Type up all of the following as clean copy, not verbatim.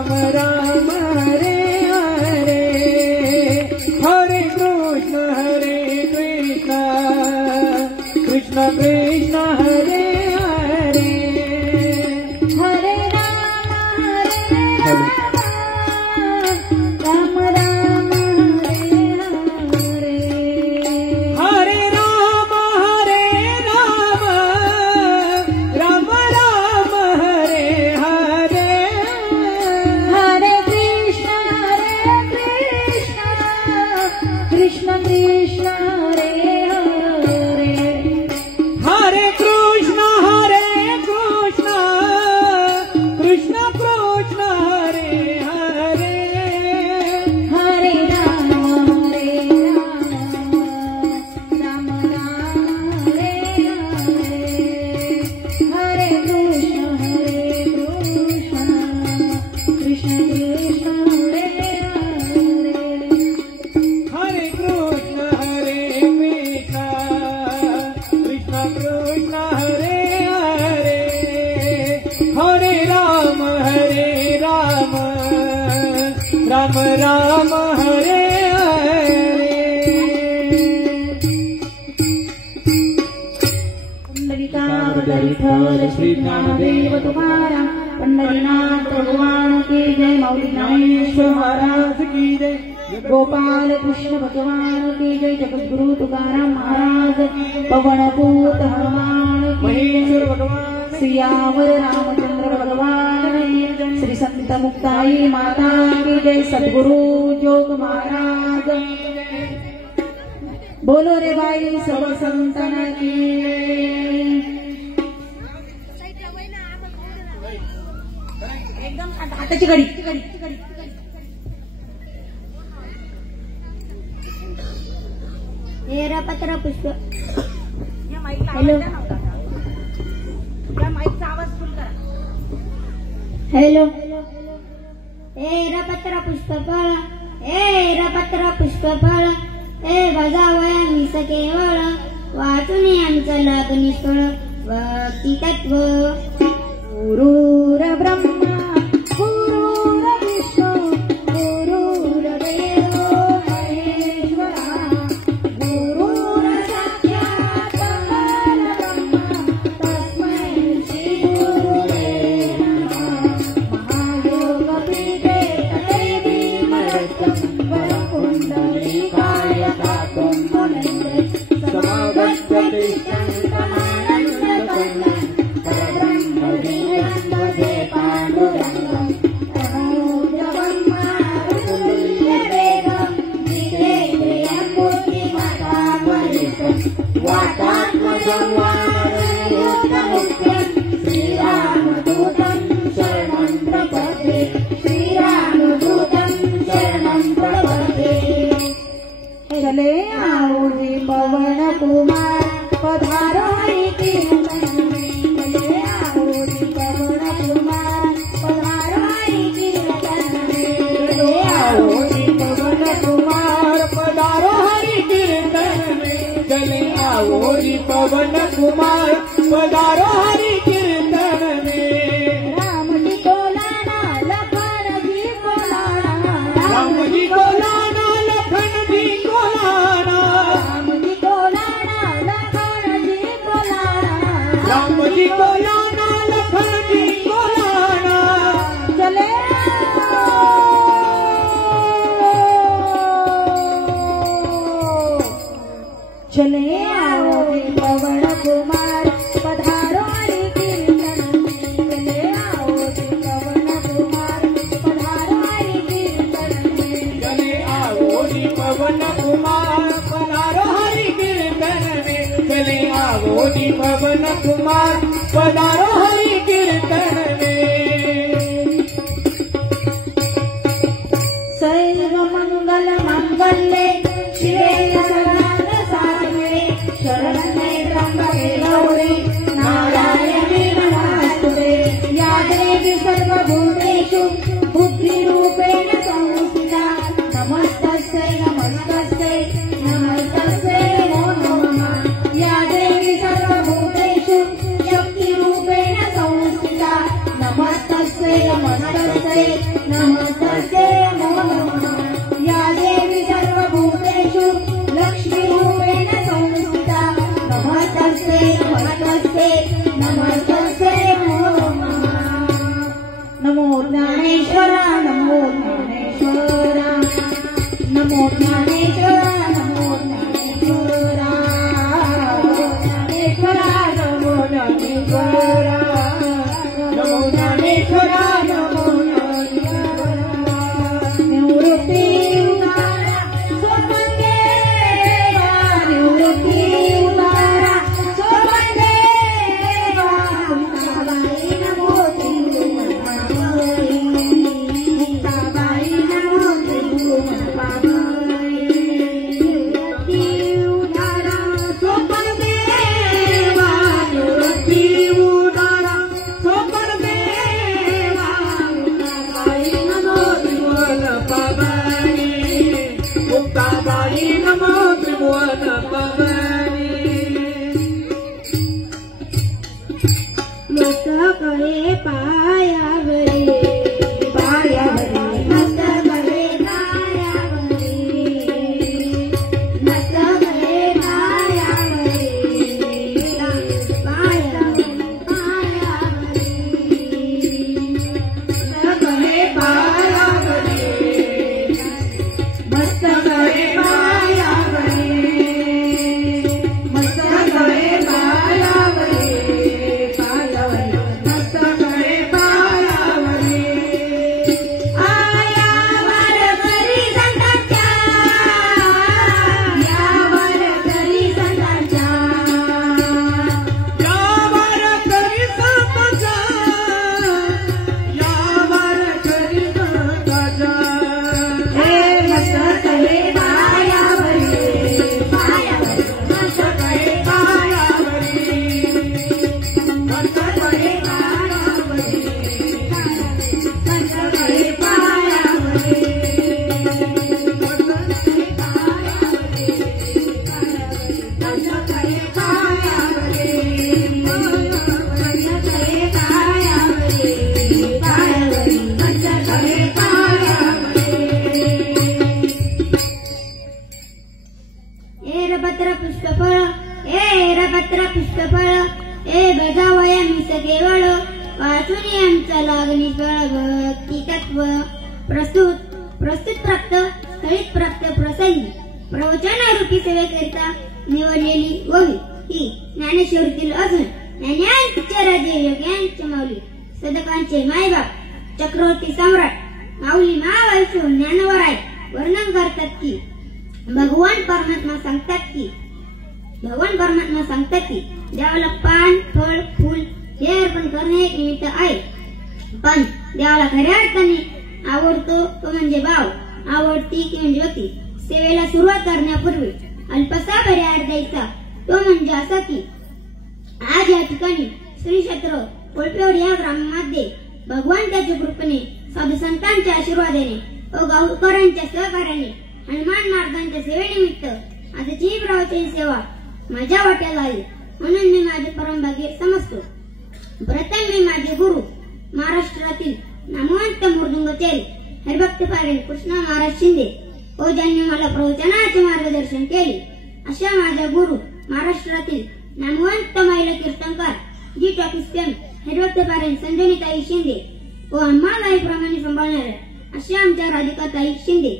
राम राम हरे हरे, हरे कृष्ण कृष्ण कृष्ण हरे हरे, हरे राम राम राम हरे हरे, हरे राम राम राम हरे हरे, हरे कृष्ण कृष्ण कृष्ण हरे हरे, हरे कृष्ण कृष्ण कृष्ण हरे हरे, हरे राम राम हरे हरे, हरे कृष्ण कृष्ण कृष्ण हरे हरे, हरे कृष्ण कृष्ण कृष्ण हरे हरे, हरे राम राम राम हरे हरे। पंडरीकावतार श्री ज्ञानदेव तुकाराम, पंढरीनाथ भगवान की जय, मौली ज्ञानेश्वर महाराज की जय, गोपाल कृष्ण भगवान की जय, जगद्गुरु तुकाराम महाराज, पवनपूत हनुमान महेश्वर भगवान, सियावर रामचंद्र भगवान, श्री संत मुक्ताई माता की जय, सद्गुरु जोग महाराज, बोलो रे बाई सर्व संतन की एकदम हाताची घडी। हेरा पत्र पुष्प, हॅलो हॅलो, हेरा पत्र पुष्प फळ, हेरा पत्र पुष्प फळ, हे बजावया मिस केवळ, वाचून आमचं लाभ निष्फळ, भक्ती तत्व, गुरुर ब्रह्मा गुरुर विष्णू गुरुर देव महेश्वरा, गुरुर साक्षात् परब्रह्म तस्मै श्री गुरुवे नमः, महायोग पीठे तटे भीमरत्नं वरकुण्डलीकाय काकुं मुनेन्द्रे, समागच्छति शङ्करानन्दकन्दं परब्रह्मवीरं भजे पाण्डुरङ्गं, तनूजवन्मारुतुल्यवेगं जितेन्द्रियं बुद्धिमतामनिशं, वातात्मजं वानरयूथमुख्यं, श्रीरामदूतं शरणं प्रपद्ये, श्रीरामदूतं शरणं प्रपद्ये। चले आओ जी पवन कुमार पधारो हरि कीर्तन में, चले आओ जी पवन कुमार पधारो हरि कीर्तन में, चले आओ जी पवन कुमार पधारो हरि कीर्तन में, चले आओ जी पवन कुमार पधारो हरि कीर्तन में, राम जी को लाना लखन जी को लाना, राम जी को लाना लखन जी को लाना, राम जी को लाना लखन जी को लाना, राम जी को लाना लखन जी को लाना, चले चले आओ जी पवन कुमार पधारो हरि कीर्तन में, चले आओ जी पवन कुमार पधारो हरि कीर्तन में, चले आओ जी पवन कुमार पधारो हरि कीर्तन में, चले आओ जी पवन कुमार पधारो हरि कीर्तन में, सर्व मंगल मांगल्ये शिवे सर्वार्थ साधके, शरण्ये त्र्यंबके गौरी नारायणी नमोस्तुते, या देवी सर्वभूतेषु बुद्धिरूपेण संस्थिता, नमस्तस्यै नमस्तस्यै नमस्तस्यै नमो नमः, या देवी सर्वभूतेषु शक्तिरूपेण नमस्तस्यै नमस्तस्यै नमो नमः या देवी सर्वभूतेषु लक्ष्मीरूपेण संस्थिता नमस्तस्यै नमस्तस्यै नमस्तस्यै नमो नमः नमो ज्ञानेश्वरा नमो ज्ञानेश्वरा नमो ज्ञानेश्वरा नमो ज्ञानेश्वरा नमो ज्ञानेश्वरा नमो ज्ञानेश्वरा नमो ज्ञानेश्वरा निवृत्ति उतारा स्वपंदेवा निवृत्ति उतारा स्वपंदेवा मुक्ताबाई नमो त्रिभुवनपावनी मुक्ताबाई नमो त्रिभुवनपावनी निवृत्ति उतारा स्वपंदेवा निवृत्ति उतारा स्वपंदेवा मुक्ताबाई नमो त्रिभुवनपावनी मुक्ताबाई नमो त्रिभुवनपावनी मस्तके पायावरी पायावरी मस्तके पायावरी मस्तके पायावरी पायावरी पायावरी मस्तके पायावरी मस्तके पायावरी मस्तके पायावरी मस्तके पायावरी आयावर करी संतांच्या यावर करी संतांच्या यावर करी संतांच्या यावर करी संतांच्या हे मस्तके पायावरी पायावरी मस्तके पायावरी मस्तके पायावरी मस्तके पायावरी मस्तके पायावरी मस्तके पायावरी पायावरी मस्तके पायावरी एरपत्र पुष्पफळ एरपत्र पुष्पफळ ए बजावया मिस केवळ वाचून आमचा लागणी फळ भक्ती तत्व प्रस्तुत प्राप्त स्थळीत प्राप्त प्रसंगी प्रवचन रूपी सेवेकरिता निवडलेली ओवी ही ज्ञानेश्वरीतील असून ज्ञानांचे राजे योग्यांचे माऊली सदकांचे मायबाप चक्रवर्ती सम्राट माऊली महावैष्णव ज्ञानवराय वर्णन करतात की भगवान परमात्मा सांगतात की देवाला पान फळ फूल हे अर्पण करणे एक निमित्त आहे, पण देवाला खऱ्या अर्थाने आवडतो तो म्हणजे भाव, आवडती की म्हणजे व्यक्ती. सेवेला सुरुवात करण्यापूर्वी अल्पसा पर्याय द्यायचा तो म्हणजे असा की आज या ठिकाणी श्री क्षेत्र कोळपेवाडी या ग्रामामध्ये भगवान त्याच्या कृपेने साधू संतांच्या आशीर्वादाने व गावकऱ्यांच्या सहकार्याने हनुमान महाराजांच्या सेवेनिमित्त आजची ही प्रवचन सेवा माझ्या वाट्याला आली, म्हणून मी माझे परमभाग्य समजतो. प्रथम मी माझे गुरु महाराष्ट्रातील नामवंत मृदुंगचारी हरिभक्त पाटील कृष्णा महाराज शिंदे व ज्यांनी मला प्रवचनाचे मार्गदर्शन केले अशा माझ्या गुरु महाराष्ट्रातील नामवंत महिला कीर्तनकार जी टॉकीज फेम हरिभक्त पाटील संजनीताई शिंदे व आम्हालाप्रमाणे सांभाळणाऱ्या अशा आमच्या राधिकाताई शिंदे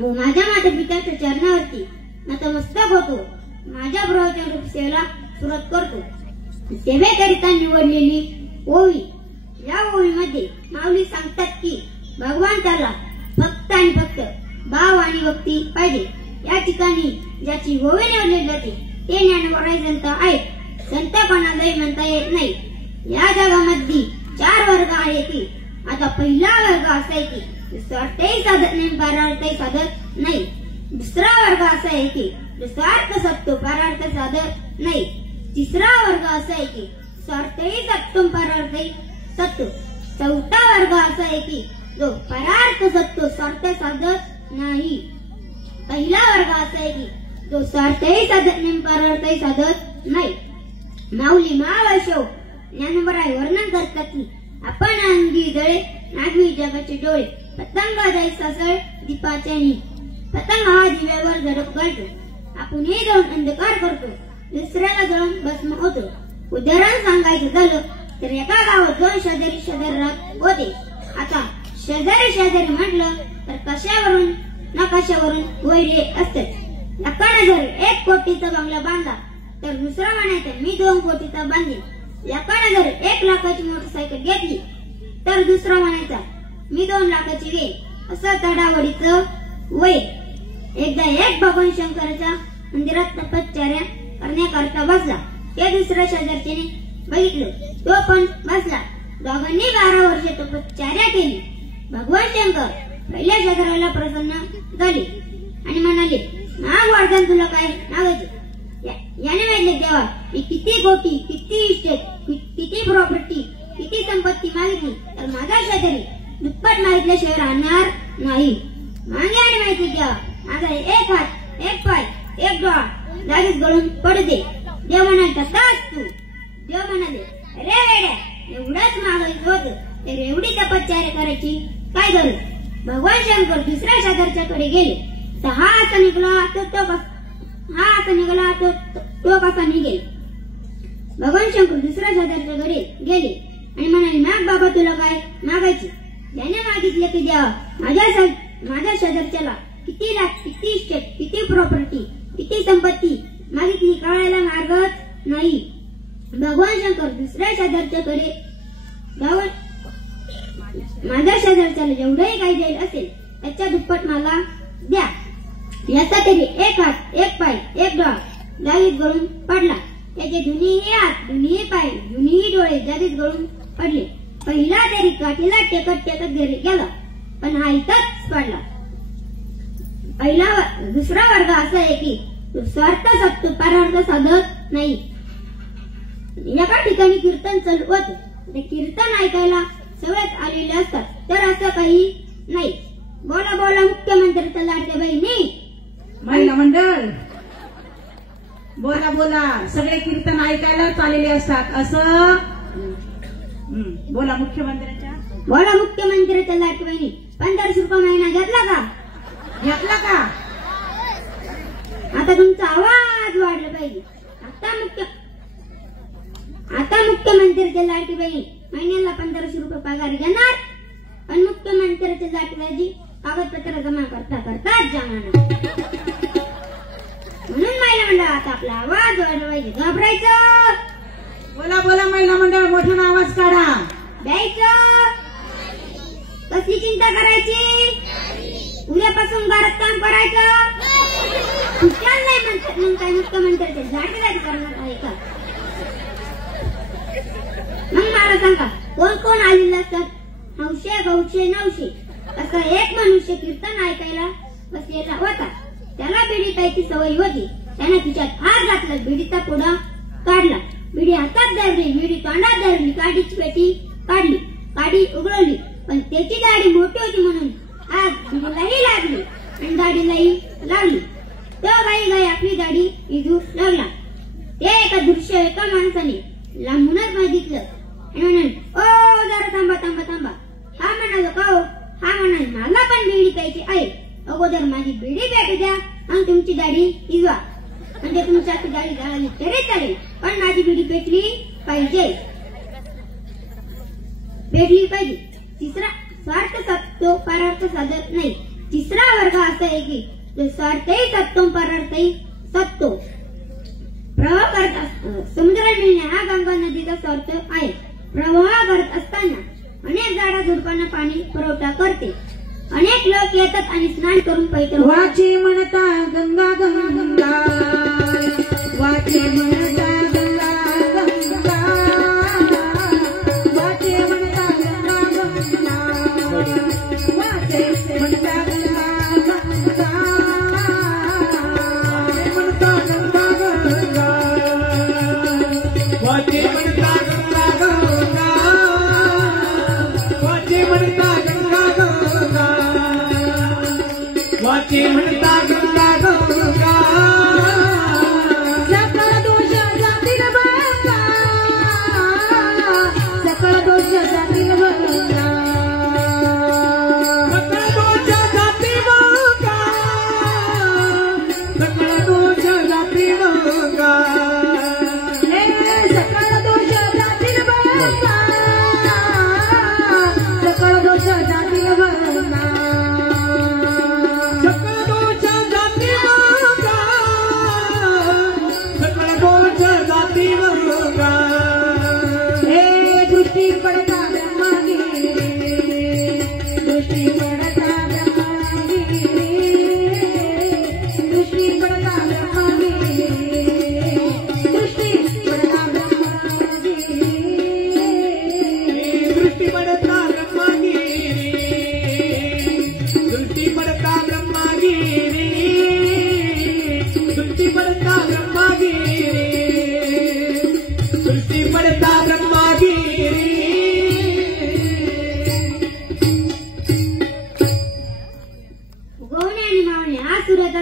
व माझ्या माता पित्याच्या चरणावरती नतमस्तक होतो. माझ्या प्रवचन रूप सेवेला सुरुवात करतो. सेवेकरिता निवडलेली ओवी. या ओवीमध्ये माऊली सांगतात की भगवंताला फक्त आणि फक्त भाव आणि भक्ती पाहिजे. या ठिकाणी ज्याची ओवी निवडली जाते ते ज्ञानवराय संत आहेत. संत कोणालाही म्हणता येत नाही. या जगामध्ये 4 वर्ग आहेत की आता पहिला वर्ग असा आहे की स्वार्थही साधत नाही, परार्थही साधत नाही. दुसरा वर्ग असा आहे की स्वार्थ साधतो, परार्थ साधत नाही. तिसरा वर्ग असा आहे की स्वार्थही साधतो, परार्थही साधतो. चौथा वर्ग असा आहे की जो परार्थ साधतो, स्वार्थ साधत नाही. पहिला वर्ग असा आहे की जो स्वार्थही साधत नाही, परार्थही साधत नाही. माऊली महावैष्णव ज्ञानवराय वर्णन करतात की आपण अंगी जळे नागवी जगाचे डोळे पतंग जाई ससळ दीपाच्या नी पतंग हा दिव्यावर झडप घालतो आपण हे जाऊन अंधकार करतो दुसऱ्याला जळून भस्म होतो उदाहरण सांगायचं झालं तर एका गावात 2 शेजारी राहत होते आता शेजारी म्हटलं तर कशावरून ना कशावरून वैरी असतात एकाने जर 1 कोटीचा बंगला बांधला तर दुसरा म्हणायचं मी 2 कोटीचा बांधेन एकाने जर 1 लाखाची मोटरसायकल घेतली तर दुसरा म्हणायचा मी 2 लाखाची घेईन असं चढावडीचं वैर एकदा एक भगवान शंकराच्या मंदिरात तपश्चर्या करण्याकरता बसला ते दुसऱ्या शेजारच्याने बघितलं तो पण बसला दोघांनी 12 वर्षे तपश्चर्या केली भगवान शंकर पहिल्या शेजाऱ्याला प्रसन्न झाले आणि म्हणाले माग वरदान तुला काय मागायचे याने माहितले देवा मी किती कोटी किती इस्टेट किती प्रॉपर्टी किती संपत्ती मागितली तर माझा शेजारी दुप्पट मागितल्याशिवाय राहणार नाही मागे आणि माहिती द्यावा माझा 1 हात 1 पाय 1 डोळा जागीच गळून पडू दे देव म्हणाल तसाच तू देव म्हणाले अरे वेड्या एवढंच मागायचं होतं तर एवढी तपश्चर्या करायची काय गरज भगवान शंकर दुसऱ्या शेजारच्याकडे गेले तर हा असा निघाला तो कसा निघेल भगवान शंकर दुसऱ्या शेजारच्याकडे गेले आणि म्हणाले माग बाबा तुला काय मागायचे ज्याने मागितले की द्यावा माझ्या शेजारच्याला किती लाख किती इस्टेट किती प्रॉपर्टी किती संपत्ती मागितली कळायला मार्गच नाही भगवान शंकर दुसऱ्या शेजारच्याकडे माझ्या शेजारच्याला जेवढंही काही द्यायला असेल त्याच्या दुप्पट मला द्या याचा तरी 1 हात 1 पाय 1 डोळा जागीच गळून पडला त्याचे दोन्हीही हात दोन्हीही पाय दोन्हीही डोळे जागीच गळून पडले पहिला तरी काठीला टेकत घरी गेला पण हा इथंच पडला दुसरा वर्ग असा आहे की स्वार्थ साधतो परार्थ साधत नाही एका ठिकाणी कीर्तन चालू होतं ते कीर्तन ऐकायला सगळ्यात आलेले असतात तर असं काही नाही बोला बोला मुख्यमंत्र्याच्या लाडक्या बहिणी महिला मंडळ बोला बोला सगळे कीर्तन ऐकायला चाललेले असतात असं बोला मुख्यमंत्र्याच्या लाडक्या बहिणी 1500 रुपये महिना घेतला का आता तुमचा आवाज वाढला पाहिजे आता मुख्यमंत्र्याच्या लाडकी बहिणी महिन्याला 1500 रुपये पगार घेणार आणि मुख्यमंत्र्याच्या लाडकी कागदपत्र जमा करतात जमाना म्हणून महिला मंडळ आता आपला आवाज वाढला पाहिजे घाबरायचं बोला बोला महिला मंडळ मोठ्यानं आवाज काढा द्यायचं कसली चिंता करायची उद्यापासून घरात काम करायचं कुठल्याला नाही म्हणतात मग काय मुख्यमंत्र्याच्या लाडकी करणार आहे का मग मला सांगा कोण कोण आलेले असतात 900 असा एक मनुष्य कीर्तन ऐकायला बसलेला होता त्याला बिडी प्यायची सवय होती त्याने तिच्यात हात घातला बिडीचा पुडा काढला बिडी हातात धरली बिडी तोंडात धरली काडीची पेटी काढली काडी उघडली पण त्याची दाढी मोठी होती म्हणून आग बिडीलाही लागली आणि दाढीलाही लागली तो गाई आपली दाढी इजू लागला ते एका माणसाने लांबूनच बघितलं आणि म्हणाले ओ जरा थांबा हा म्हणालो का हो हा म्हणाले मला पण बिडी प्यायची आहे अगोदर माझी बिडी पेटू द्या आणि तुमची दाढी इजवा म्हणजे तुमच्या दाढी जाळली तरी चालेल पण माझी बिडी पेटली पाहिजे तिसरा स्वार्थ साधतो परार्थ साधत नाही तिसरा वर्ग असा आहे की जो स्वार्थही साधतो परार्थही साधतो प्रवाह करत समुद्रात मिळणे हा गंगा नदीचा स्वार्थ आहे प्रवाह करत असताना अनेक झाडा झुडपांना पाणी पुरवठा करते अनेक लोक येतात आणि स्नान करून पवित्र वाचे म्हणता गंगा गंगा वाचे म्हणता गंगा गंगा वाचे म्हणता गंगा गंगा वाचे म्हणता गंगा गंगा म्हणता गंगा गंगा वाचे म्हणता गंगा गंगा वाचे म्हणता गंगा गंगा वाचे म्हणता गंगा गंगा सकळ दोषाला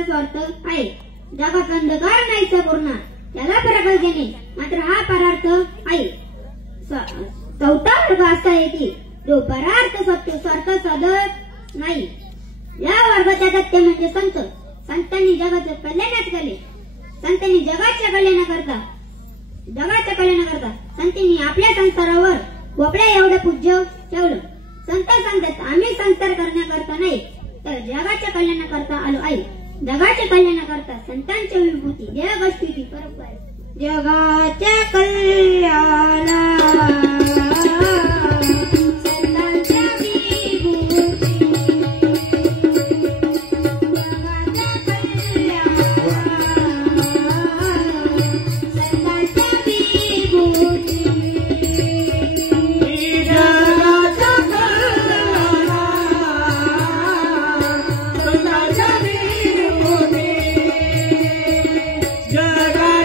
स्वार्थ आहे. जगाचा अंधकार नाहीचा पूर्ण त्याला प्रकाश देणे मात्र हा परार्थ आहे. चौथा वर्ग असा आहे की जो परार्थ स्वार्थ साधत नाही. या वर्गाच्या दत्ते म्हणजे संत. संतांनी जगाचं कल्याणात केले. संतांनी जगाच्या कल्याणाकरता संतांनी आपल्या संसारावर गोपड्या एवढं पूज्य ठेवलं. संत सांगतात आम्ही संसार करण्याकरता नाही तर जगाच्या कल्याणाकरता आलो आहे. जगाच्या कल्याणाकरता संतांच्या विभूती जग असती परंपरा जगाच्या कल्याणा संतांच्या विभूती जगाच्या कल्याणा संतांच्या विभूती जगाच्या कल्याणा संतांच्या विभूती जगाच्या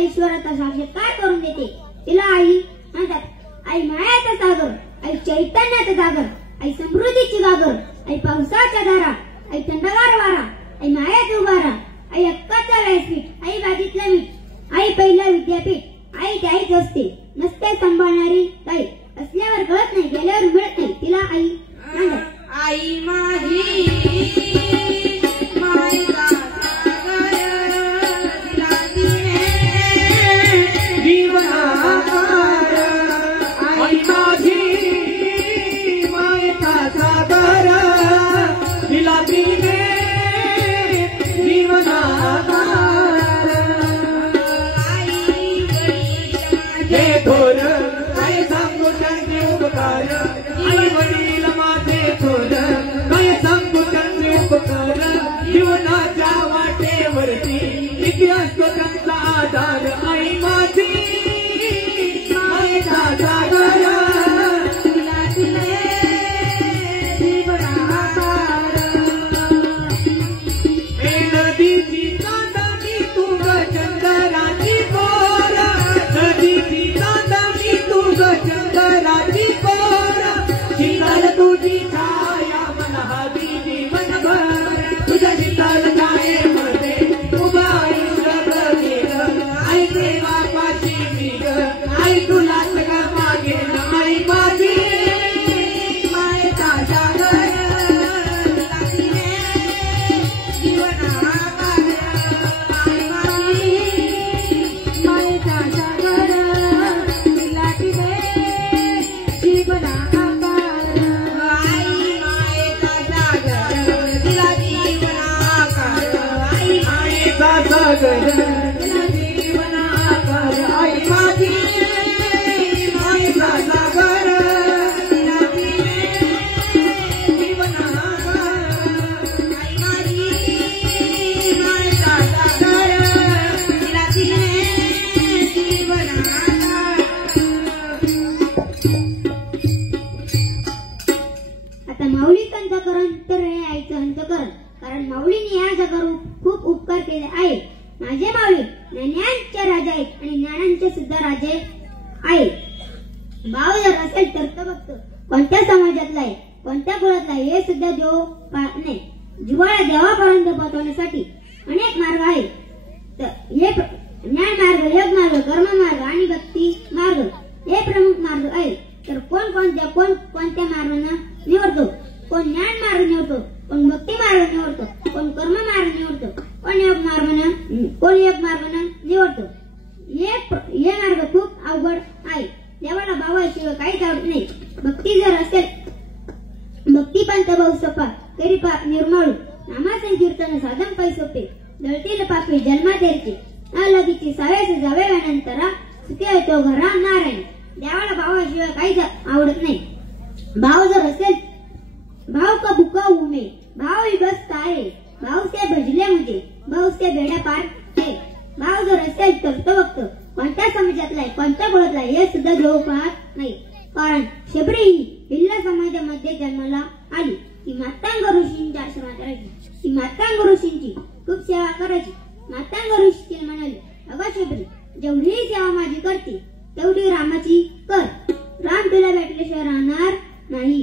ईश्वराचा साक्षात्कार करून देते. तिला आई म्हणतात. आई मायाचा सागर, आई चैतन्याचा सागर, आई समृद्धीची गागर, आई पावसाच्या धारा, आई थंडगार वारा, आई मायाचा उभारा, आई अक्काचा व्यासपीठ, आई बाजीतला मीठ, आई पहिला विद्यापीठ, आई त्याहीच असते नसते सांभाळणारी काही असल्यावर कळत नाही गेल्यावर मिळत नाही. तिला आई म्हणतात. आई माझी मायेचा सागर दिला तिने जीवनाकार. आई माझी मायेचा सागर दिला तिने जीवनाकार. हे थोर काय सांगू त्यांचे उपकार. आई वडील माझे थोर काय सांगू त्यांचे उपकार. जीवनाच्या वाटेवरती इतिहास त्यांचा आधार. आई माझी मायेचा सागर दिला तिने जीवनाकार. हे नदीची चांदणी तू ग चंद्राची कोर. नदीची चांदणी तू ग चंद्राची कोर. शीतल तुझी छाया मला हवी जीवनभर. तुझ्या शीतल छायेमध्ये उभा आयुष्य बघेल. आई देवापाशी मी ग आई तुलाच ग मागेल. आई माझी मायेचा सागर दिला तिने जीवनाकार. आई माझी मायेचा सागर दिला तिने जीवनाकार. आई मायेचा सागर दिला जीवनाकार. आई मायेचा सागर दिला जीवनाकार. आई माझी तृप्त रहे आईचं अंतकरण, कारण माऊलीने या जगावर खूप उपकार केले आहे. माझे माऊली ज्ञानांचे राजा आहेत आणि ज्ञानांचे सुद्धा राजे आहेत. भाव जर असेल तर तो भक्त कोणत्या समाजातला आहे, कोणत्या कुळातला आहे हे सुद्धा देव पाहत नाही. जीवाला देवापर्यंत पोहोचवण्यासाठी अनेक मार्ग आहेत. हे ज्ञान मार्ग, योग मार्ग, कर्म मार्ग आणि भक्ती मार्ग हे प्रमुख मार्ग आहेत. तर कोण कोणत्या मार्गाने निवडतो? कोण ज्ञान मार्ग निवडतो, कोण भक्ती मार्ग निवडतो, कोण कर्म मार्ग निवडतो, कोण योग मार्गाने निवडतो. हे मार्ग खूप अवघड आहे. देवाला भावाशिवाय काहीच आवडत नाही. भक्ती जर असेल, भक्ती पंथ भाऊ सोपा तरी पाप निर्मळू, नामा संकीर्तन साधन पै सोपे, दळतील पापी जन्मातेरची अलगीची सावेस जावे नंतरा सुखी येतो घरा नारायण. देवाला भावाशिवाय काहीच आवडत नाही. भाव जर असेल, भाव का भुका उमे, भाव ही बस तारे, भाव से भजले मुझे, भाव से बेड़ा पार है. भाव जर असेल तर तो भक्त कोणत्या समाजातला आहे, कोणत्या कुळातला आहे हे सुद्धा देव पाहत नाही. कारण शबरी ही भिल्ल समाजामध्ये जन्माला आली. ती मातांग ऋषींच्या आश्रमात राहायची. ती मातांग ऋषींची खूप सेवा करायची. मातांग ऋषी तिला म्हणाले, अगं शबरी, जेवढी सेवा माझी करते तेवढी रामाची कर. राम तुला भेटल्याशिवाय राहणार नाही.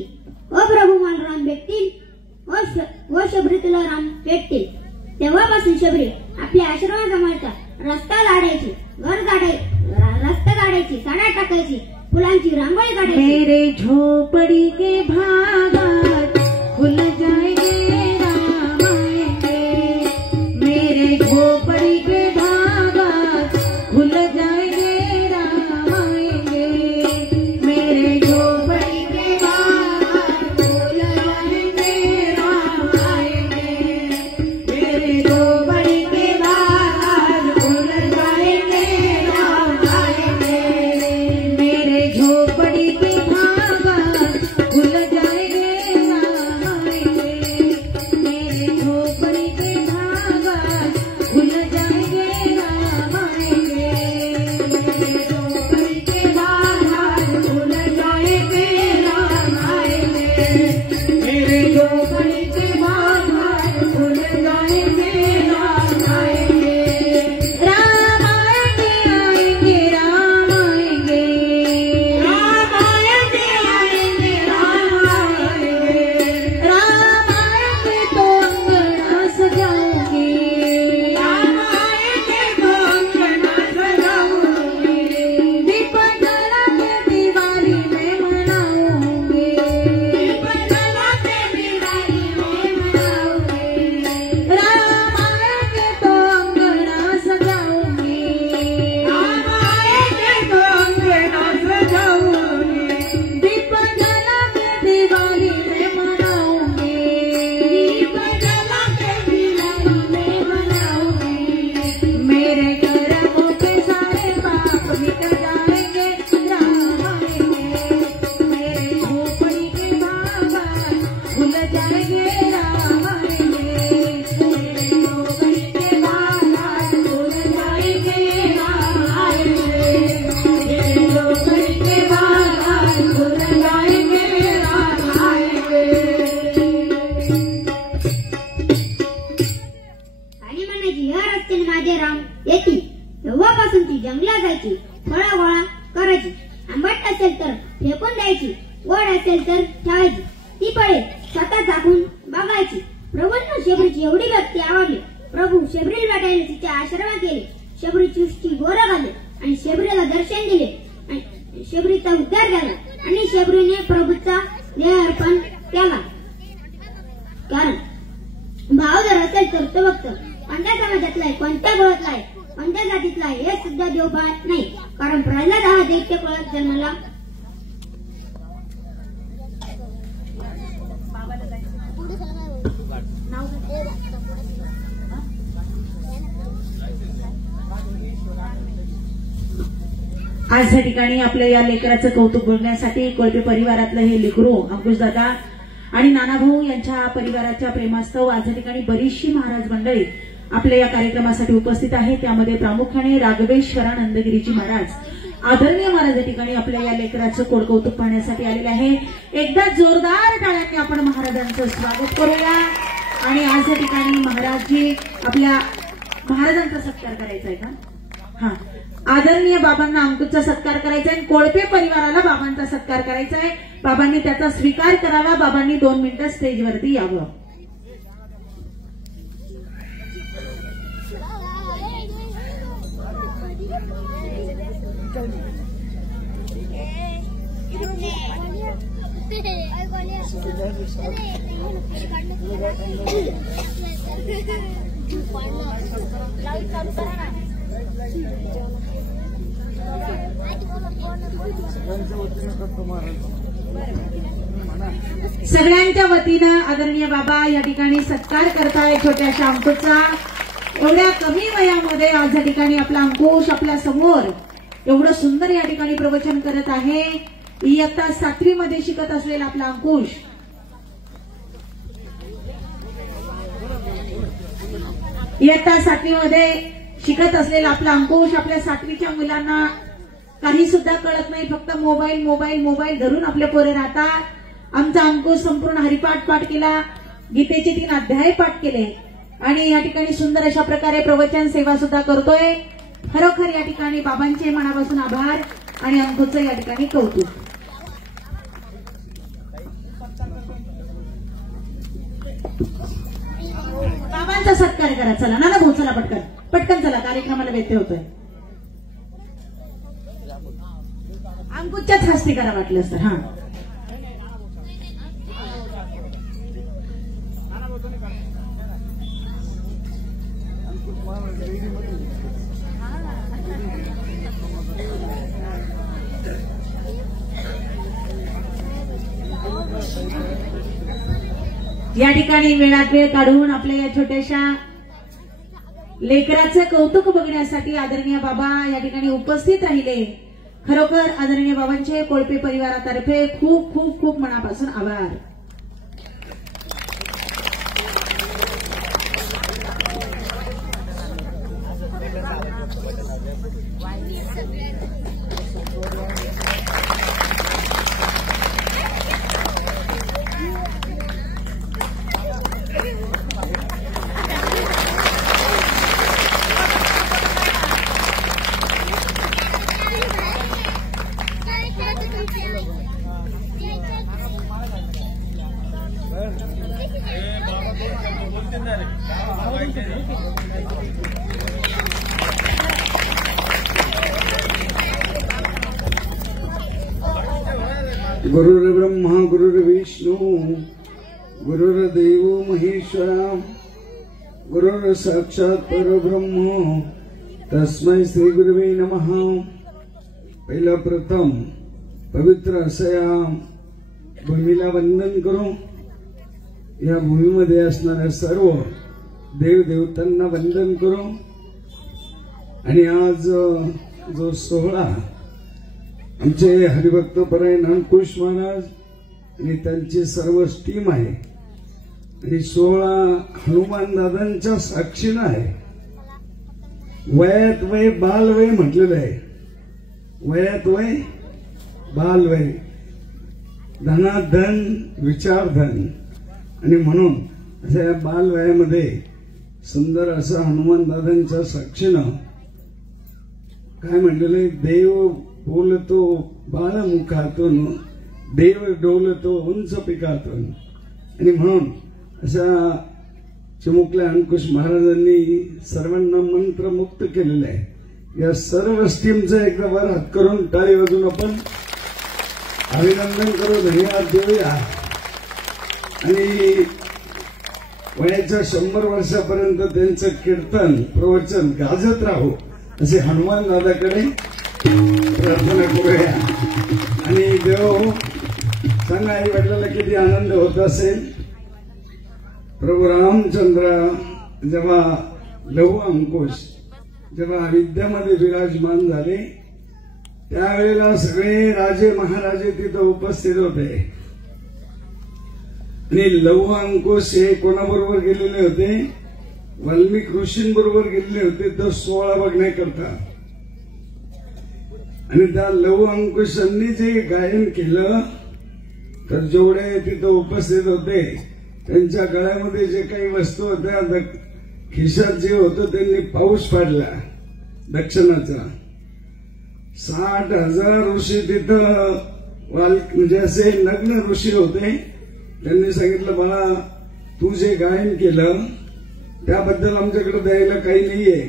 ओ प्रभू मला राम भेटतील, व शबरी तुला राम भेटतील. तेव्हापासून शबरी आपल्या आश्रमासमोरचा रस्ता काढायची, रस्ता काढायची, साड्या टाकायची, फुलांची रांगोळी काढायची. मेरे झोपड़ी के भागात खुल जाएंगे राम आएंगे, मेरे झोपड़ी के भागात खुल जाएंगे राम आएंगे, मेरे झोपड़ी के भागात खुल जाएंगे राम आएंगे, मेरे झोपड़ी के भागात खुल जाएंगे राम आएंगे, मेरे झोपड़ी के भागात खुल जाएंगे राम आएंगे, मेरे झोपड़ी के भागात खुल जाएंगे राम आएंगे, मेरे झोपड़ी के भागात खुल जाएंगे राम आएंगे, मेरे झोपड़ी के भागात खुल जाएंगे राम आएंगे. राम आएंगे, आएंगे राम आएंगे, राम आएंगे, आएंगे राम आएंगे, राम आएंगे तो अंगना सजाऊंगी, राम आएंगे तो अंगना सजाऊंगी, दीप जला के दिवाली में मनाऊंगी, दीप जला के दिवाली में मनाऊंगी, राम आएंगे तो अंगना सजाऊंगी, राम आएंगे तो अंगना सजाऊंगी, दीप जला के दिवाली में मनाऊंगी, दीप जला के दिवाली में मनाऊंगी, मेरे कर्मों के सारे पाप मिट जाएंगे राम आएंगे, मेरे झोपड़ी के भागात खुल जाएंगे राम आएंगे, मेरे झोपड़ी के भागात खुल जाएंगे राम आएंगे, मेरे झोपड़ी के भागात खुल जाएंगे राम आएंगे. आणि म्हणायची, या रस्त्याने माझे राम येतील. तेव्हापासून ती जंगलात जायची, फळं गोळा करायची. आंबट असेल तर फेकून द्यायची, गोड असेल तर ठेवायची. ती फळे स्वतः चाखून बघायची. प्रभूंना शबरीची एवढी भक्ती आवडली. प्रभू शबरीला भेटायला तिच्या आश्रमात गेले. शबरीची उष्टी गोरं घाले आणि शबरीला दर्शन दिले आणि शबरीचा उद्धार झाला आणि शबरीने प्रभूचा देह अर्पण केला. कारण भाव जर असेल तर तो भक्त कोणत्या समाजातला आहे, कोणत्या कुळातला आहे, कोणत्या जातीतला आहे हे सुद्धा देव पाहत नाही. कारण प्रल्हाद हा दैत्य कुळात जन्माला आज या ठिकाणी आपल्या या लेकराचं कौतुक बोलण्यासाठी कोळपे परिवारातलं हे लेकरू अंकुशदादा आणि नानाभाऊ यांच्या परिवाराच्या प्रेमास्तव आज या ठिकाणी बरीचशी महाराज मंडळी आपल्या या कार्यक्रमासाठी उपस्थित आहे. त्यामध्ये प्रामुख्याने राघवेश्वरानंदगिरीजी महाराज आदरणीय महाराज या ठिकाणी आपल्या या लेकराचं कोडकौतुक पाहण्यासाठी आलेले आहे. एकदा जोरदार टाळ्यांनी आपण महाराजांचं स्वागत करूया. आणि आज या ठिकाणी महाराजजी आपल्या महाराजांचा सत्कार करायचा आहे का? हा, आदरणीय बाबांना अंकुशचा सत्कार करायचा आहे. कोळपे परिवाराला बाबांचा सत्कार करायचा आहे. बाबांनी त्याचा स्वीकार करावा. बाबांनी 2 मिनिटं स्टेजवरती यावं. सगळ्यांच्या वतीनं आदरणीय बाबा या ठिकाणी सत्कार करताय छोट्याशा अंकुशचा. एवढ्या कमी वयामध्ये आज या ठिकाणी आपला अंकुश आपल्या समोर एवढं सुंदर या ठिकाणी प्रवचन करत आहे. इयत्ता 7वी मध्ये शिकत असलेला आपला अंकुश इयत्ता 7वी मध्ये शिकत असलेला आपला अंकुश आपल्या 7वीच्या मुलांना काही सुद्धा कळत नाही. फक्त मोबाईल मोबाईल मोबाईल धरून आपले पोरे राहतात. आमचा अंकुश संपूर्ण हरिपाठ पाठ केला. गीतेचे 3 अध्याय पाठ केले आणि या ठिकाणी सुंदर अशा प्रकारे प्रवचन सेवा सुद्धा करतोय. खरोखर या ठिकाणी बाबांचे मनापासून आभार आणि अंकुशचं या ठिकाणी कौतुक. बाबांचा सत्कार करा. चला ना भाऊ, चला पटकन पटकन चला, कार्यक्रमाला व्यत्यय होतोय. अंकुशच्याच हस्ते करा वाटलं तर. हा, या ठिकाणी वेळात वेळ काढून आपल्या या छोट्याशा लेकराचं कौतुक बघण्यासाठी आदरणीय बाबा या ठिकाणी उपस्थित राहिले. खरोखर आदरणीय बाबांचे कोळपे परिवारातर्फे खूप खूप खूप मनापासून आभार. गुरुर्ब्रह्मा गुरुर्विष्णू गुरुर्देव महेश्वरा गुरुर् साक्षात परब्रह्म तस्मै श्री गुरुवे नमः. पहिला प्रथम पवित्र असं या भूमीला वंदन करू. या भूमीमध्ये असणाऱ्या सर्व देवदेवतांना वंदन करू. आणि आज जो सोहळा आमचे हरिभक्त परायण अंकुश महाराज आणि त्यांची सर्व टीम आहे आणि सोहळा हनुमान दादांच्या साक्षीनं आहे. वयात वय बालवय म्हटलेलं आहे. वयात वय बालवय, धनात धन विचार धन. आणि म्हणून अशा या बालवयामध्ये सुंदर असं हनुमान दादांच्या साक्षीनं काय म्हटलेलं आहे, देव बोलतो बाळमुखातून, देव डोलतो उंच पिकातून. आणि म्हणून अशा चिमुकल्या अंकुश महाराजांनी सर्वांना मंत्रमुक्त केलेलं आहे. या सर्व टीमचं एकदा वर हात करून टाळी वाजून आपण अभिनंदन करू, धन्यवाद देऊया. आणि वयाच्या 100 वर्षापर्यंत त्यांचं कीर्तन प्रवचन गाजत राहू असे हनुमान दादाकडे प्रार्थना करूया. आणि देव सांगा, आई वडिलांना किती आनंद होत असेल. प्रभू रामचंद्र जेव्हा लहू अंकुश जेव्हा अयोध्यामध्ये विराजमान झाले त्यावेळेला सगळे राजे महाराजे तिथं उपस्थित होते. आणि लहू अंकुश हे कोणाबरोबर गेलेले होते, वाल्मिक ऋषींबरोबर गेलेले होते. तर 16 बघण्याकरता आणि त्या लघु अंकुशांनी जे गायन केलं तर जेवढे तिथं उपस्थित होते त्यांच्या गळ्यामध्ये जे काही वस्तू होत्या खिशात जे होतं त्यांनी पाऊस पाडला दक्षिणाचा. 60,000 ऋषी तिथं म्हणजे असे नग्न ऋषी होते. त्यांनी सांगितलं मला तू जे गायन केलं त्याबद्दल आमच्याकडे द्यायला काही नाहीये,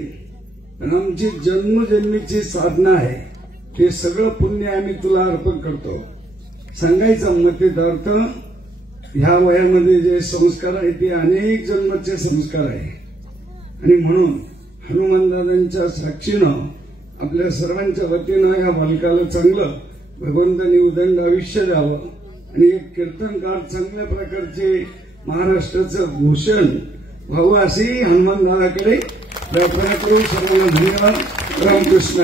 पण आमची जन्मजन्मीची साधना आहे, ते सगळं पुण्य आम्ही तुला अर्पण करतो. सांगायचा मतीत अर्थ ह्या वयामध्ये जे संस्कार आहे ते अनेक जन्माचे संस्कार आहे. आणि म्हणून हनुमानदादांच्या साक्षीनं आपल्या सर्वांच्या वतीनं या बालकाला चांगलं भगवंतांनी उदंड आयुष्य द्यावं आणि एक कीर्तनकार चांगल्या प्रकारचे महाराष्ट्राचं भूषण व्हावं अशी हनुमानदादाकडे प्रार्थना करू. सर्वांना धन्यवाद. रामकृष्ण.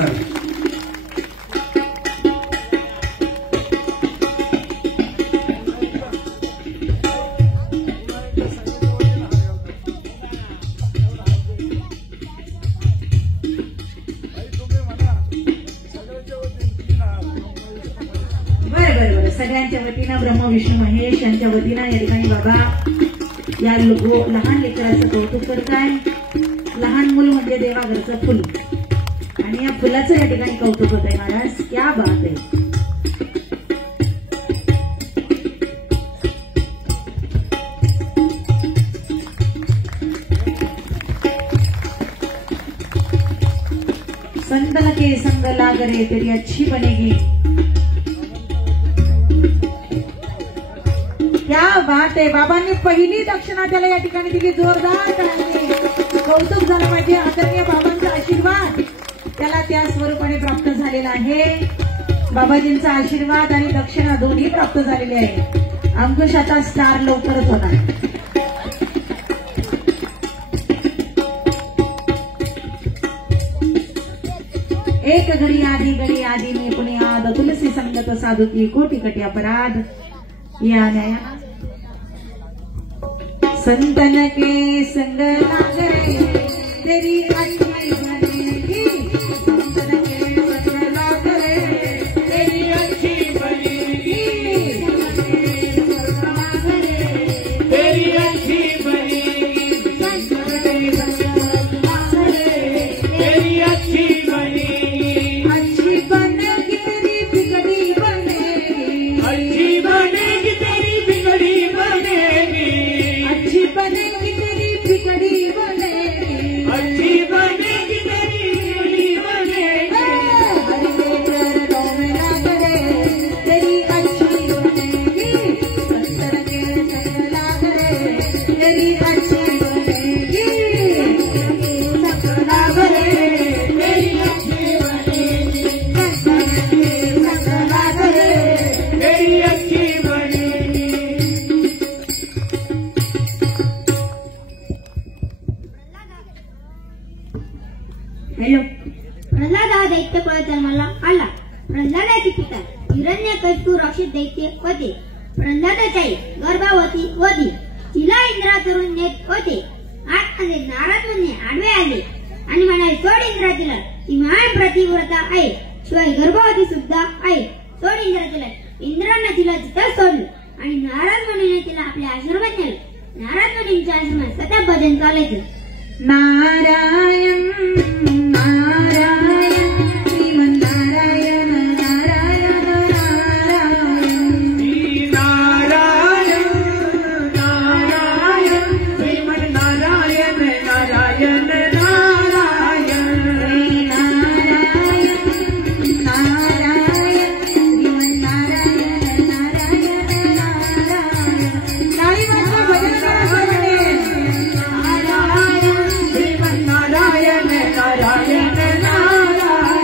सगळ्यांच्या वतीनं ब्रह्म विष्णू महेश यांच्या वतीनं या ठिकाणी बाबा या लहान लेकराचं कौतुक करताय. लहान मूल म्हणजे देवाघरचं फुल आणि या फुलाचं या ठिकाणी कौतुक होत आहे. महाराज क्या बात आहे. संतन के संग लाग रे तेरी अच्छी बनेगी. क्या बात आहे. बाबांनी पहिली दक्षिणा त्याला या ठिकाणी दिली. जोरदार कौतुक झालं पाहिजे. आदरणीय बाबांचा आशीर्वाद त्याला त्या स्वरूपाने प्राप्त झालेला आहे. बाबाजींचा आशीर्वाद आणि दक्षिणा दोन्ही प्राप्त झालेले आहे. अंकुशाचा स्टार लवकरच होणार. एक घडी आधी मी पुणे आद तुलसी संगत साधू की कोटी कटी अपराध. या नया संतन के संग लाग रे तेरी अच्छी बनेगी. संतन के संग लाग रे तेरी अच्छी बनेगी. तेरी अच्छी बनेगी. संतन के संग लाग रे तेरी अच्छी बनेगी. अच्छी बनेगी तेरी बिगड़ी बनेगी. अच्छी बनेगी तेरी बिगड़ी बनेगी. अच्छी बनेगी तेरी बिगड़ी बनेगी. अच्छी बनेगी तेरी बिगड़ी बनेगी. हरि चरणों में लाग रे तेरी अच्छी बनेगी. संतन के संग लाग रे तेरी अच्छी बनेगी. संग लाग रे तेरी अच्छी बनेगी. संतन के संग लाग रे तेरी अच्छी बनेगी. हॅलो. प्रल्हाद हा दैत्य कुळात जन्माला आला. प्रल्हादाची पिता हिरण्यकशिपू राक्षस दैत्य होते. प्रल्हादाची आई गर्भावती होती. तिला इंद्राचरून नेत होते. आतमध्ये नारद मुनी आडवे आले आणि म्हणाले सोड इंद्रा तिला, ती महान प्रतिव्रता आहे, शिवाय गर्भवती सुद्धा आहे, सोड इंद्रा तिला. इंद्रानं तिला तिथं सोडलं आणि नारद मुनीने तिला आपल्या आश्रमात नेलं. नारद मुनींच्या आश्रमात सतत भजन चालायचं. नारायण नारायण श्रीमन्नारायण नारायण नारायण. नारायण नारायण श्रीमन्नारायण नारायण नारायण. नारायण नारायण श्रीमन्नारायण नारायण नारायण. नारी मात्र भजन करा सर्वांनी. नारायण श्रीमन्नारायण नारायण नारायण.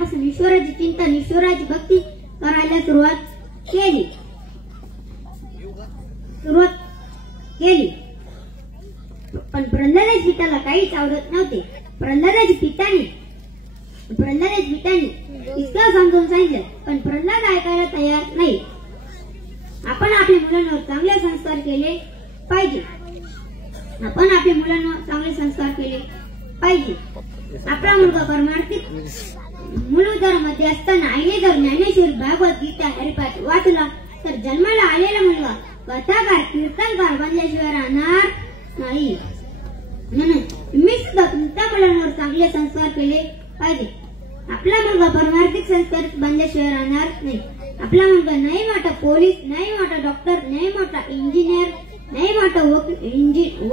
लहानपणापासून ईश्वराची चिंतन ईश्वराची भक्ती करायला सुरुवात केली पण प्रल्हादाच्या पित्याला काहीच आवडत नव्हते. प्रल्हादाच्या पित्याने इतकं समजून सांगितलं पण प्रल्हाद ऐकायला तयार नाही. आपण आपल्या मुलांवर चांगले संस्कार केले पाहिजे. आपला मुलगा परमार्थिक मूलउद्धारामध्ये असताना आईने जर ज्ञानेश्वर भागवत गीता हरिपाठ वाचला तर जन्माला आलेला मुलगा कथाकार कीर्तनकार बनल्याशिवाय राहणार नाही. म्हणून तुम्ही सुद्धा तुमच्या मुलांवर चांगले संस्कार केले पाहिजे. आपला मुलगा परमार्थिक संस्कार बनल्याशिवाय राहणार नाही. आपला मुलगा नाही मोठा पोलीस, नाही मोठा डॉक्टर, नाही मोठा इंजिनियर, नाही मोठा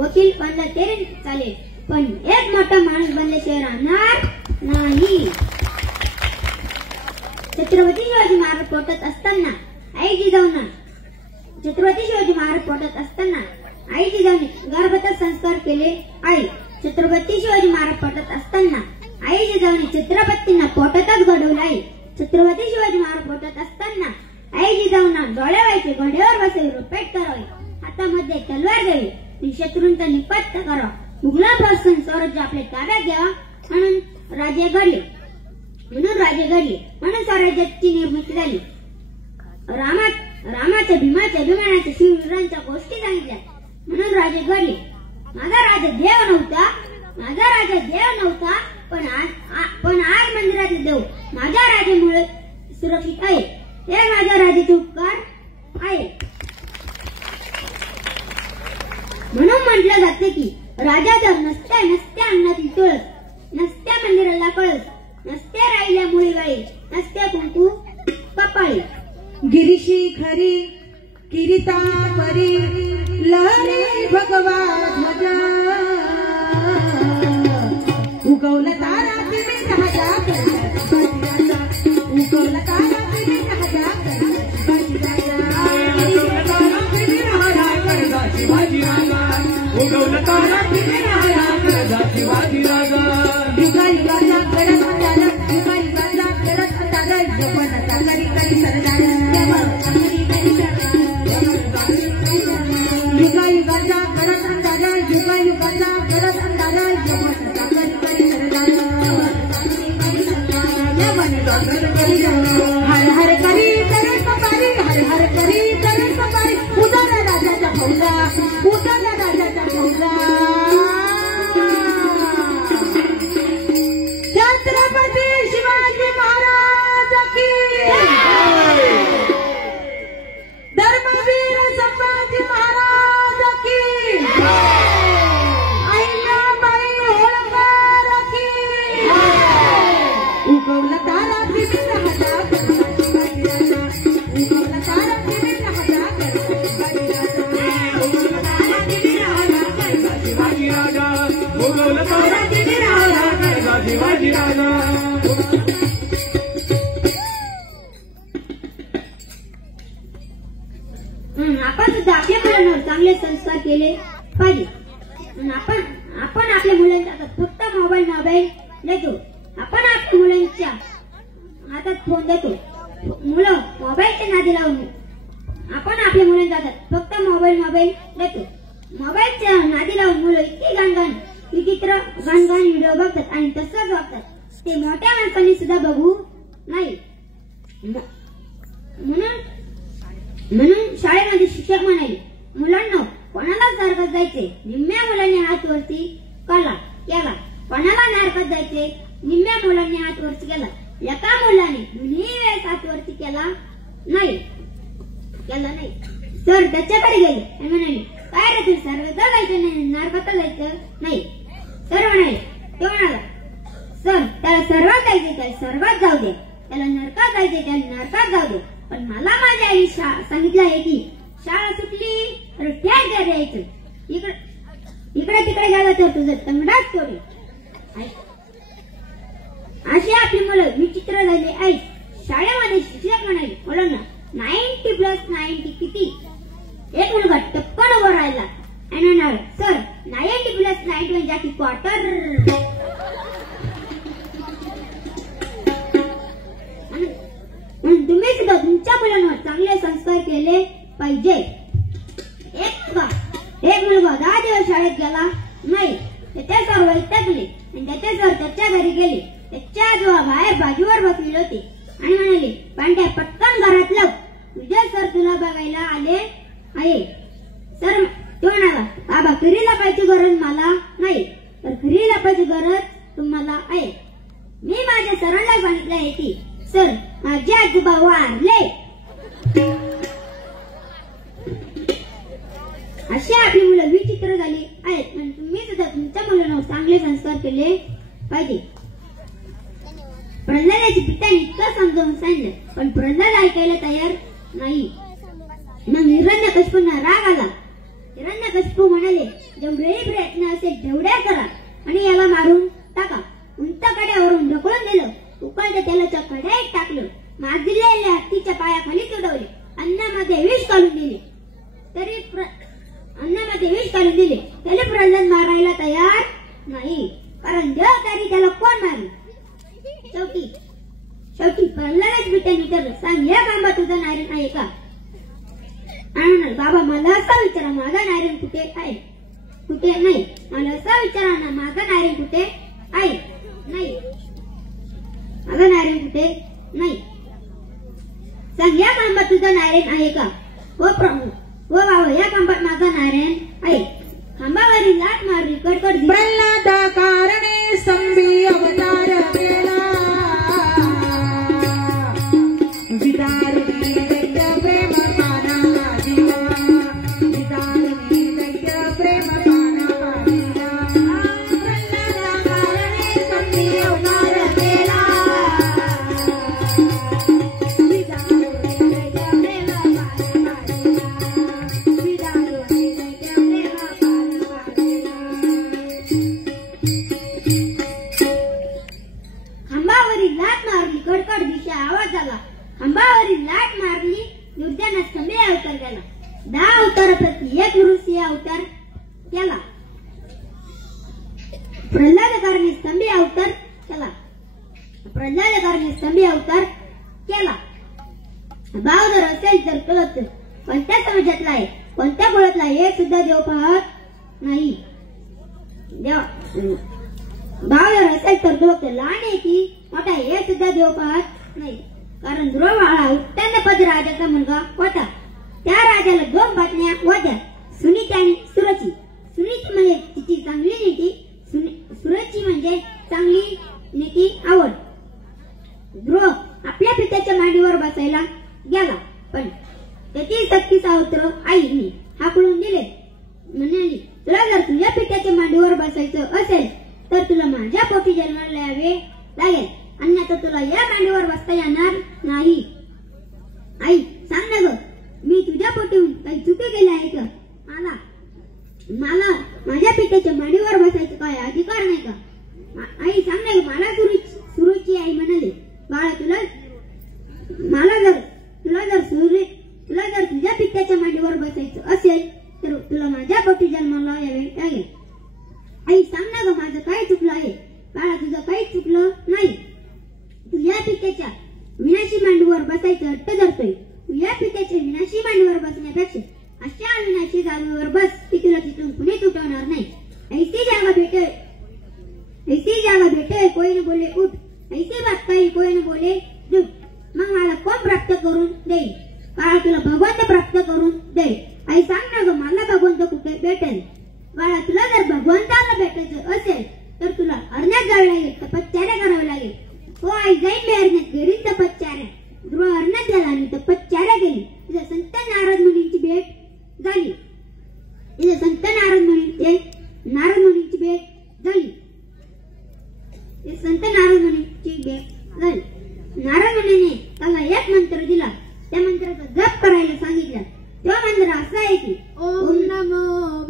वकील बनला तरी चालेल पण एक मोठा माणूस बनल्याशिवाय राहणार नाही. छत्रपती शिवाजी महाराज पोटात असताना आई जिजाऊने गर्भाचा संस्कार केले आहे. छत्रपती शिवाजी महाराज पोटात असताना आई जिजाऊने छत्रपतींना पोटातच घडवलं आहे. छत्रपती शिवाजी महाराज पोटात असताना आई जिजाऊंना डोळे व्हायचे, घोड्यावर बसावे, रुपेट करावे, हातामध्ये तलवार घ्यावी, शत्रूंचा निपात करावा, मुघलांपासून स्वराज्य आपल्या ताब्यात घ्यावा म्हणून राजे घडले. म्हणून स्वराज्याची निर्मिती झाली. रामाच्या भीमाच्या अभिमानाच्या शिववीरांच्या गोष्टी सांगितल्या म्हणून राजे घडले. माझा राजा देव नव्हता पण आज मंदिराचे देव माझ्या राजामुळे सुरक्षित आहे. हे माझ्या राजाचे उपकार आहे. म्हणून म्हटलं जाते की राजा जर नसत्या अन्नातील तुळस, नसत्या मंदिराला कळस, नसत्या राहिल्या मुळी गाळी, नसत्या कुंकू कपाळी. गिरीशी खरी किरीता परी लहरी भगवा ध्वजा उगवला तारा तिने राजा उगवला तारा तिने राजा शिवाजी राजा उगवला तारा तिने राजा शिवाजी राजा युगायुगाचा कडक अंधार युगायुगाचा कडक अंधार जपनाचा करी करी सरदार युगायुगाचा कडक अंधार युगायुगाचा कडक अंधार जपनाचा करी करी सरदार हर हर करी करे कपारी हर हर करी करे कपारी उदारा राजाचा फौजा उदारा राजाचा फौजा छत्रपती शिवाजी महाराज की धर्मवीर संभाजी महाराज की अहिल्याबाई होळकर की उगवला तारा तिने राजा उगवला तारा तिने राजा शिवाजी राजा उगवला तारा तिने राजा शिवाजी राजा. आपण सुद्धा आपल्या मुलांवर चांगले संस्कार केले पाहिजे. आपण आपल्या मुलांच्या हातात फक्त मोबाईल देतो. आपण आपल्या मुलांच्या हातात फोन देतो. मुलं मोबाईलच्या नादी लावून आपण आपल्या मुलांच्या हातात फक्त मोबाईल देतो. मोबाईलच्या नादी लावून मुलं इतकी घाण विचित्र व्हिडिओ बघतात आणि तसंच वागतात. ते मोठ्या माणसांनी सुद्धा बघू नाही. म्हणून शाळेमध्ये शिक्षक म्हणाले, मुलांना कोणाला नरकात जायचे निम्म्या मुलांनी हात वरती केला. कोणाला नरकात जायचे निम्म्या मुलांनी हात वरती केला. एका मुलाने दोन्ही वेळेस हात वरती केला नाही. सर त्याच्याकडे गेले आणि म्हणाले, काय रे तू सर्वात जायचं नाही नरकात जायचं नाही. सर म्हणाला सर त्याला सर्वात जायचे त्याला सर्वात जाऊ दे, त्याला नरकात जायचे त्याला नरकात जाऊ दे. पण मला माझ्या आई सांगितलं आहे की शाळा सुटली तर त्या द्यायचं. इकडे तिकडे गेला तर तुझं तंगडाच तोडे. अशी आपली मुलं विचित्र झाले आहेत. शाळेमध्ये शिक्षक म्हणाले, मुलांना 90+90 किती? एक मुलगा टप्पन उभं राहिला आणि म्हणाला, सर 90+90 म्हणजे क्वार्टर. पाहिजे. एक मुलगा 10 दिवस शाळेत गेला नाही. त्याचे सर वैतागले आणि त्याचे सर त्याच्या घरी गेले. त्याच्या आजोबा बाहेर बाजूवर बसलेले होते आणि म्हणाले, पांड्या पटकन घरात लाव, तुझे सर तुला बघायला आले आहे. सर तो म्हणाला, बाबा खरी लपायची गरज मला नाही, तर खरी लपायची गरज तुम्हाला आहे. मी माझ्या सरांना सांगितले आहे की सर माझे आजोबा वारले. अशी आपली मुलं विचित्र झाली आहेत. पण तुम्ही सुद्धा तुमच्या मुलांना चांगले संस्कार केले पाहिजे. प्रल्हादाची पित्याने इतकं समजावून सांगितलं, पण प्रल्हाद ऐकायला तयार नाही. मग हिरण्यकशिपूंना राग आला. हिरण्यकशिपू म्हणाले, जेवढेही प्रयत्न असेल तेवढ्या करा आणि याला मारून टाका. उंच कड्यावरून ढकलून दिलं, उकळत्या तेलाच्या कढईत टाकलं, माग दिलेल्या हत्तीच्या पायाखाली तुडवले, अन्नामध्ये विष घालून दिले. त्याला प्रल्हाद मारायला तयार नाही, कारण देवतारी त्याला कोण मारले. शेवटी प्रल्हादाच्या पित्याने विचारलं, सांग या खांबा तुझा नारायण आहे का? आणि बाबा मला असं विचारा, माझा नारायण कुठे आहे? कुठे नाही. मला असं विचारा ना, माझा नारायण कुठे आहे? नाही. माझा नारायण कुठे नाही. सांग या खांबात तुझा नारायण आहे का? हो प्रभू, हो बाबा, या खांबात माझा नारायण आहे. खांबावरील लाट मारली, कडकड प्रल्हादा कारणे स्तंभी अवतार केला. विदारुणी दैत्य प्रेम पाना दिला. विदारुणी दैत्य प्रेम पाना दिला. प्रल्हादा कारणे स्तंभी अवतार केला. विदारुणी दैत्य प्रेम पाना दिला. विदारुणी दैत्य प्रेम पाना दिला. खांबावरील लाट मारली, कडकड दिशा आवाज आला. खांबावरील लाट मारली, दुर्जनात स्तंभी अवतार केला. 10 अवतारापैकी एक ऋषी अवतार केला. प्रल्हादाकारणे स्तंभी अवतार केला. प्रल्हादाकारणे स्तंभी अवतार केला. भाव जर असेल तर कळत कोणत्या समाजातला आहे, कोणत्या कुळातला आहे हे सुद्धा देव पाहत नाही. भाव जर असेल तर तो लहान आहे की मोठा आहे हे सुद्धा देव पाहत नाही. कारण ध्रुव हा उत्तंदपद राजाचा मुलगा होता. त्या राजाला 2 बातम्या होत्या, सुनीती आणि सुरुची. सुनीती म्हणजे तिची चांगली नीती, सुरुची म्हणजे चांगली नीती आवड. ध्रुव आपल्या पित्याच्या मांडीवर बसायला गेला, पण त्याची सक्ती सावत्र आईने हाकलून दिले. म्हणाली, तुला जर तुझ्या पित्याच्या मांडीवर बसायचं असेल तर तुला माझ्या पोटी जन्माला यावे लागेल, अन्यथा तुला या मांडीवर बसता येणार नाही. आई सांग ना ग, मी तुझ्या पोटी काही चुकी केली आहे का? मला माझ्या पित्याच्या मांडीवर बसायचं काय अधिकार नाही का? आई सांग ना ग. मला सुरुची आई म्हणाली, बाळा तुला जर तुझ्या पित्याच्या मांडीवर बसायचं असेल तर तुला माझ्या पोटी जन्माला यावे लागेल. आई सांग ना ग, माझं काय चुकलं आहे? बाळा तुझं काही चुकलं नाही. तू या पित्याच्या विनाशी मांडीवर बसायचं हट्ट धरतोय. तू या पित्याच्या विनाशी मांडीवर बसण्यापेक्षा अशा विनाशी जागेवर बस की तुला तिथून कुणी तुटवणार नाही. ऐसी जागा भेटे कोई न बोले उठ, ऐसी बात काही कोई न बोले दुख. मग मला कोण प्राप्त करून देईल? बाळा तुला भगवंत प्राप्त करून देईल. आई सांग ना ग, मला भगवंत कुठे भेटेल? बाळा तुला जर भगवंताला भेटायचं असेल तर तुला अरण्यात जावे लागेल, तपश्चर्या करावी लागेल. हो आई, जाईन मी अरण्यात, करीन तपश्चर्या. ध्रुव अरण्यात गेला आणि तपश्चर्या केली. तिथे संत नारद मुनींची भेट झाली. संत नारद मुनींची भेट झाली. नारद मुनीने त्याला एक मंत्र दिला. त्या मंत्राचा जप करायला सांगितलं. तो मंत्र असा आहे की ओम नमो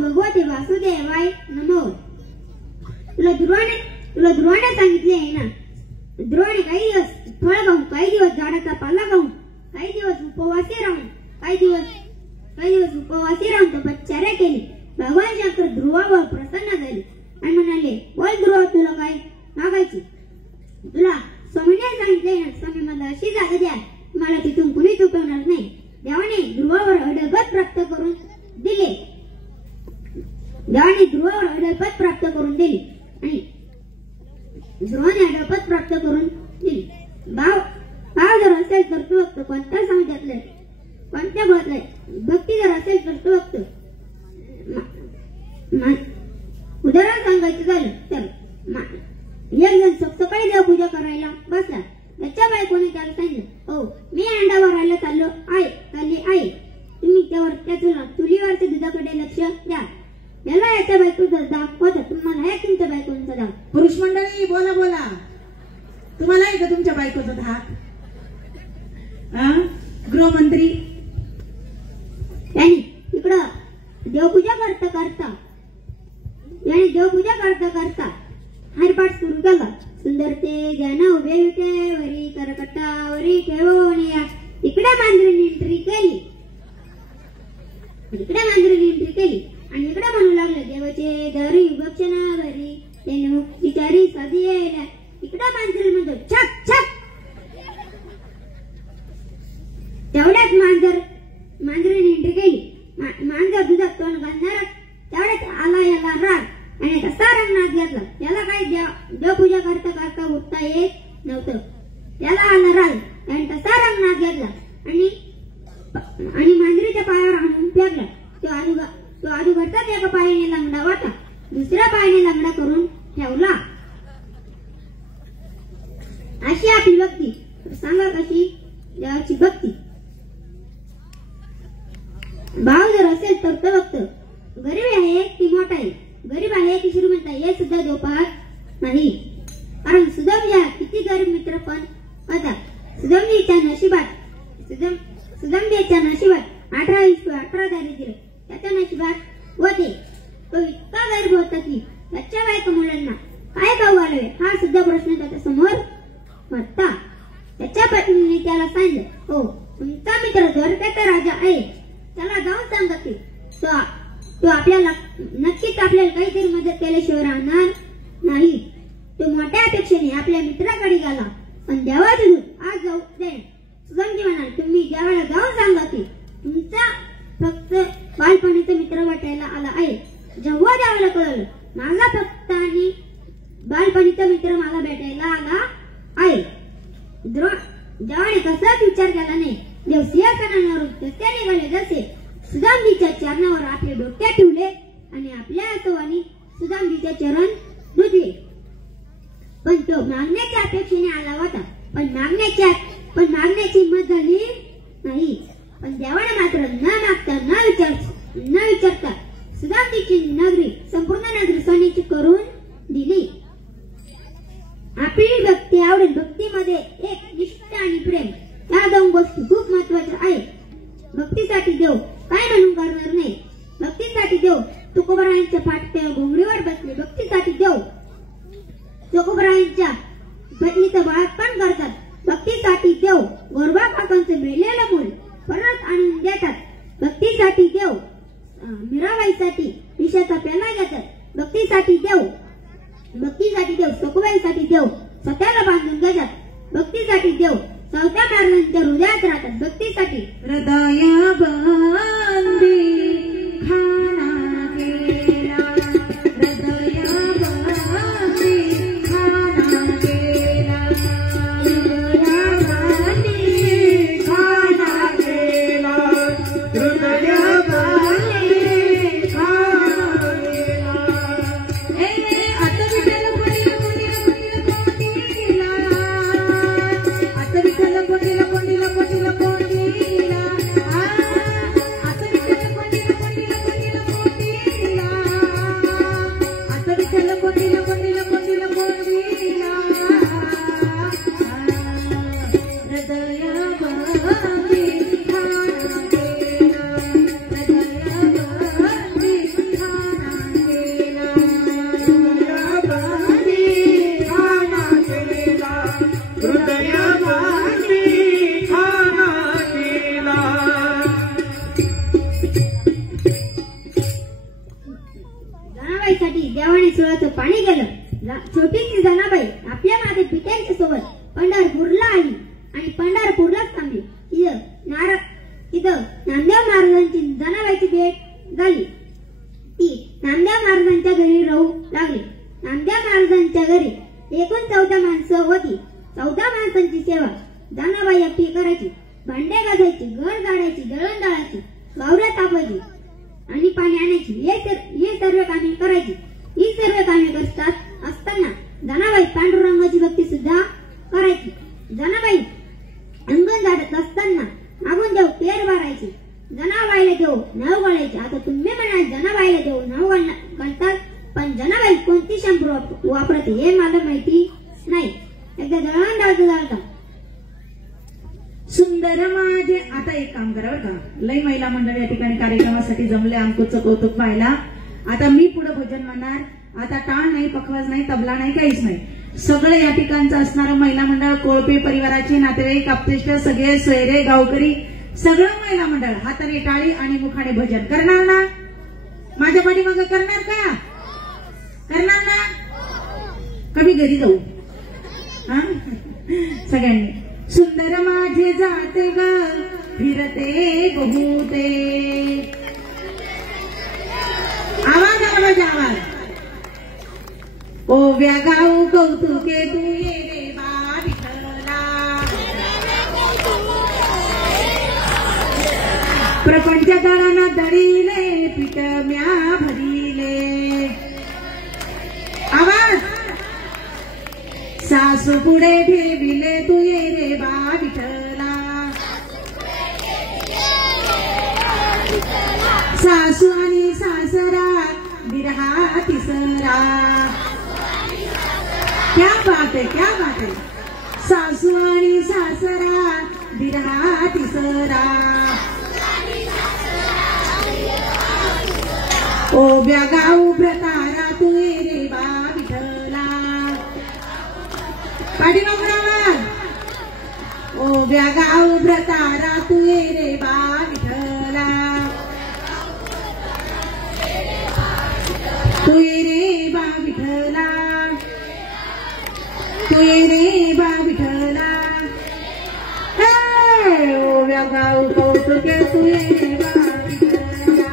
भगवते वासुदेवाय नमो. तुला ध्रुवाने सांगितले आहे ना. ध्रुवाने काही दिवस फळ खाऊन, काही दिवस झाडाचा पाला खाऊन, काही दिवस उपवासी राहून तपश्चर्या केली. भगवान शंकर ध्रुवावर प्रसन्न झाले आणि म्हणाले, बोल ध्रुव, तुला काय मागायची? तुला स्वामीने सांगितले ना, स्वामी मला अशी जागा द्या मला तिथून कुणीच उठवणार नाही. देवाने ध्रुवावर अडगत प्राप्त करून दिले. देवाने ध्रुवावर अडगत प्राप्त करून दिली आणि ध्रुवाने अडगत प्राप्त करून दिली. भाव जर असेल तर तू वक्त कोणत्या समाजातलं कोणत्या बोलतलंय. भक्ती जर असेल तर तू वक्त उदाहरण सांगायचं झालं तर एक जण सकाळी देवपूजा करायला बसला. त्याच्या बायकोने त्याला सांगितलं, हो मी अंडा भरायला चालली आहे. तुम्ही त्या चुलीवरच्या दुधाकडे लक्ष द्या. याला याच्या बायकोचा दाग होता. तुम्हाला आहे तुमच्या बायकोचा दाग. पुरुष मंडळी बोला बोला, तुम्हाला आहे का तुमच्या बायकोचा धाक? गृहमंत्री यांनी इकडं देवपूजा करता हरिपाठ सुरू केला. सुंदर ते ज्ञान उभे होते वरी करकट्टावरी ठेवूनिया. इकडे मांजरीने एंट्री केली आणि इकडे म्हणू लागले, देवाचे दरी भक्षणा भरी त्याने मुक्तिचारी साधी यायला. इकडे मांजरी म्हणतो छक छक. तेवढ्यात मांजरीने एंट्री केली. मांजर दुधात तोंड घालणार तेवढ्यात आला याला राग आणि कसा रंगणात घेतला. याला काही देवपूजा करता उठता येत नव्हतं. त्याला आला राग आणि कसा रंगणात घेतला आणि मांजरीच्या पायावर आणून फेकला. तो आधुघरताच एका पायाने लंगडा वाटा दुसऱ्या पायाने लंगडा करून ठेवला. अशी आपली भक्ती. सांगा कशी देवाची भक्ती. भाव जर असेल तर तो भक्त गरीब आहे की मोठा आहे, गरीब आहे की श्रीमंत आहे हे सुद्धा देव पाहत नाही. कारण सुदामजी किती गरीब मित्र पण होता. सुदामजीच्या नशिबात 18 दारिद्र्य त्याच्या नशिबात होते. तो इतका गरीब होता की त्याच्या बायका मुलांना काय खाऊ घालावे हा सुद्धा प्रश्न त्याच्या समोर होता. त्याच्या पत्नीने त्याला सांगितलं, हो तुमचा मित्र द्वारकेचा राजा आहे. त्याला जाऊन सांगा की तो आपल्याला नक्कीच आपल्याला काहीतरी मदत केल्याशिवाय राहणार नाही. तो मोठ्या अपेक्षेने आपल्या मित्राकडे गेला पण देवाचे दूत आज जाऊ दे. सुदामजी म्हणाले, तुम्ही देवाला जाऊन सांगा की तुमचा फक्त बालपणीचा मित्र वाटायला आला आहे. जेव्हा देवाला कळलं माझा फक्त आणि बालपणीचा मित्र मला भेटायला आला आहे. देवाने कसाच विचार केला नाही. देव सिंहासनावर तसे निघाले जसे सुदामजीच्या चरणावर आपले डोक्यात ठेवले आणि आपल्या हातवानी सुदामजीचे चरण धुतले. पण तो मागण्याच्या अपेक्षेने आला होता. पण मागण्याची हिंमत झाली नाही. पण देवाने मात्र न मागता न विचारता सुदामजीची नगरी संपूर्ण नगरी सोन्याची करून दिली. आपली भक्ती आवडेल. भक्तीमध्ये एक निष्ठा आणि प्रेम या दोन गोष्टी खूप महत्वाच्या आहेत. भक्तीसाठी देव काय म्हणून करणार नाही. भक्तीसाठी देव तुकोबरायांच्या पाठच्या घोंगडीवर बसले. भक्तीसाठी देव तुकोबरायांच्या पत्नीचं बाळपण करतात. भक्तीसाठी देव गोरबा काकांचं मेलेलं मूल परत आणून देतात. भक्तीसाठी देव मीराबाईसाठी विषाचा पेला घेतात. भक्तीसाठी देव सखुबाईसाठी देव स्वतःला बांधून घेतात. भक्तीसाठी देव चौथ्या मार्गांच्या हृदयात राहतात. भक्तीसाठी हृदया बांधी खाना गेला. हृदया बांधी खाना गेला. हृदया बांधी खाना गेला. हृदया बांधी खाना गेला. आता विठ्ठल कोणीला कोणीला आता विठ्ठल कोणीला कोणीला आता विठ्ठल होती. 14 माणसांची सेवा जनाबाई एकटी करायची. भांडे घासायची, घर झाडायची, दळण दळायची, वावरात तापायची आणि पाणी आणायची. हे सर्व कामे करायची. ही सर्व कामे करतात असताना जनाबाई पांडुरंगाची भक्ती सुद्धा करायची. जनाबाई अंगण झाडत असताना मागून देव पेर भरायची. जनाबाईला देव नाव घालायचे. आता तुम्ही म्हणाल जनाबाईला देव नाव घालतात, पण जनाबाई कोणती शॅम्पू वापरते हे मला माहिती नाही. एकदा दळण दळता सुंदर माझे. आता एक काम करा बरं का, लय महिला मंडळ या ठिकाणी कार्यक्रमासाठी जमले, आमचं कौतुक पाहायला. आता मी पुढे भजन म्हणणार. आता टाळ नाही, पखवाज नाही, तबला नाही, काहीच नाही. सगळं या ठिकाणचं असणारं महिला मंडळ, कोळपे परिवाराचे नातेवाईक, आप्तेष्ट सगळे, सोयरे, गावकरी, सगळं महिला मंडळ हाताने टाळी आणि मुखाने भजन करणार ना? माझ्या पाठीमागं करणार का? करणार ना? कमी घरी जाऊ हा सगळ्यांनी. सुंदर माझे जाते ग फिरते बहुते. आवाज आला माझे, आवाज. ओव्या गाऊ कौतुके तू ये रे बा विठ्ठला. प्रपंच दळाना दळीले पीठ म्या भरिले. आवाज. सासू पुढे ठेविले तू ये रे बा विठ्ठला. सासू आणि सासरा बिरहा तिसरा. क्या बात है, क्या बात है. सासू आणि सासरा बिरहा तिसरा. ओव्या गाऊ व्रतारा तू ये रे बा विठ्ठला. पाठीमागून आवाज. ओव्या गाऊ व्रतारा तू ये रे बा विठ्ठला. तू ये रे बा विठ्ठला. तू ये रे बा विठ्ठला. ओव्या गाऊ कौतुके तू ये रे बा विठ्ठला.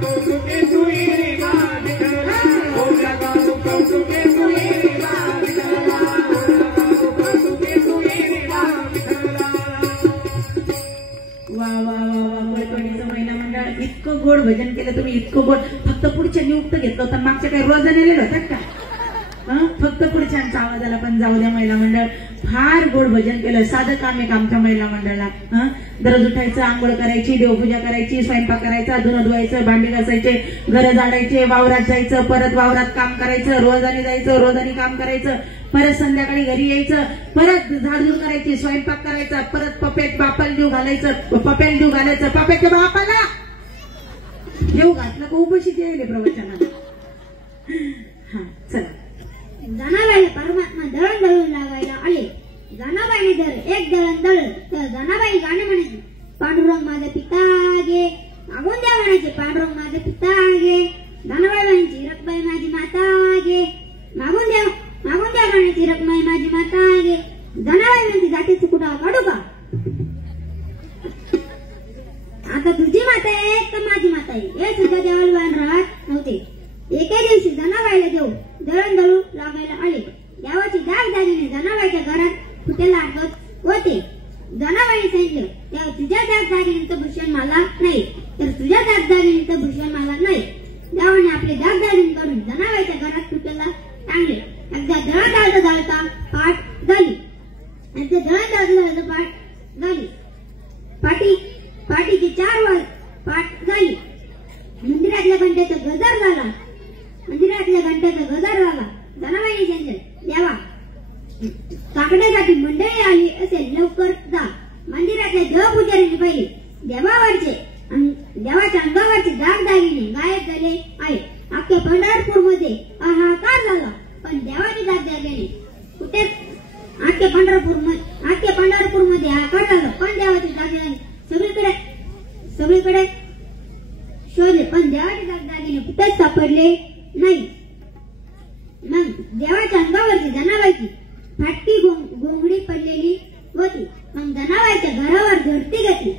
कौतुके तू ये रे बा विठ्ठला. ओव्या गाऊ कौतुके तू ये रे बा विठ्ठला. कौतुके तू ये रे बा विठ्ठला. वा वा वा वा. कोळपणीचं महिला मंडळ इतकं गोड भजन केलं तुम्ही, इतकं गोड. फक्त पुढच्या नियुक्त घेतलं होतं, मागच्या काही रोजाने नेलेलं होतात का? फक्त पुढच्यांचा आवाज आला, पण जाऊ द्या. महिला मंडळ फार गोड भजन केलं. साधं काम एक आमच्या महिला मंडळाला. दररोज उठायचं, आंघोळ करायची, देवपूजा करायची, स्वयंपाक करायचा, धुणं धुवायचं, भांडी घासायचे, घर झाडायचे, वावरात जायचं, परत वावरात काम करायचं, रोजाने जायचं, रोजाने काम करायचं, परत संध्याकाळी घरी यायचं, परत झाडझूड करायची, स्वयंपाक करायचा, परत पपेट बापाला देऊ घालायचं, पप्याला देऊ घालायचं, पप्याच्या बापाला देऊ घातलं का उपाशी द्यायले प्रवचनाला. हा चला. जनाबाईला परमात्मा दळण दळून लागायला आले. जनाबाईने जर एक दळण दळलं तर जनाबाई गाणे म्हणायचे. पांडुरंग माझे पिता गे. मागून द्या म्हणायचे. पांडुरंग माझे पिता गे. जनाबाई म्हणायची रखबाई माझी माता गे. मागून द्या म्हणायची रखबाई माझी माता गे. जनाबाई म्हणायची जातीचं कुठं काढू का? आता तुझी माता आहे का माझी माता आहे हे सुद्धा देवाला भान राहत नव्हते. एके दिवशी जनाबाईला देव दळण दळू लागायला आले. देवाची दागदागिने जनाबाईच्या घरात फुटेला अडकत होते. जनाबाईने सांगितलं, तेव्हा तुझ्या दागदागिनीचं भूषण मला नाही, तर तुझ्या दागदागिनीचं भूषण मला नाही. देवाने आपले दागदागिने काढून जनाबाईच्या घरात फुटेला टांगले. एकदा दळण दळता पाठ झाली. एकदा दळण दळता पाठ झाली. पाठीची 4 वार पाठ झाली. मंदिरातल्या घंटेचा गजर झाला. जनाबाईने सांगितलं, देवा काकड्यासाठी मंडळी आली असेल, लवकर जा. मंदिरातल्या देवपुजाऱ्यांनी पाहिले देवाच्या अंगावरचे दागदागिने गायब झाले आहे. अख्ख्या पंढरपूरमध्ये हाहाकार झाला, पण देवाचे दागदागिने कुठे? अख्ख्या पंढरपूरमध्ये हाहाकार झाला, पण देवाचे दागदागिने सगळीकडे शोधले, पण देवाचे दागदागिने कुठेच सापडले नाही. मग देवाच्या अंगावरची जनाबाईची फाटकी घोंगडी पडलेली होती. मग जनाबाईच्या घरावर धरती घेतली.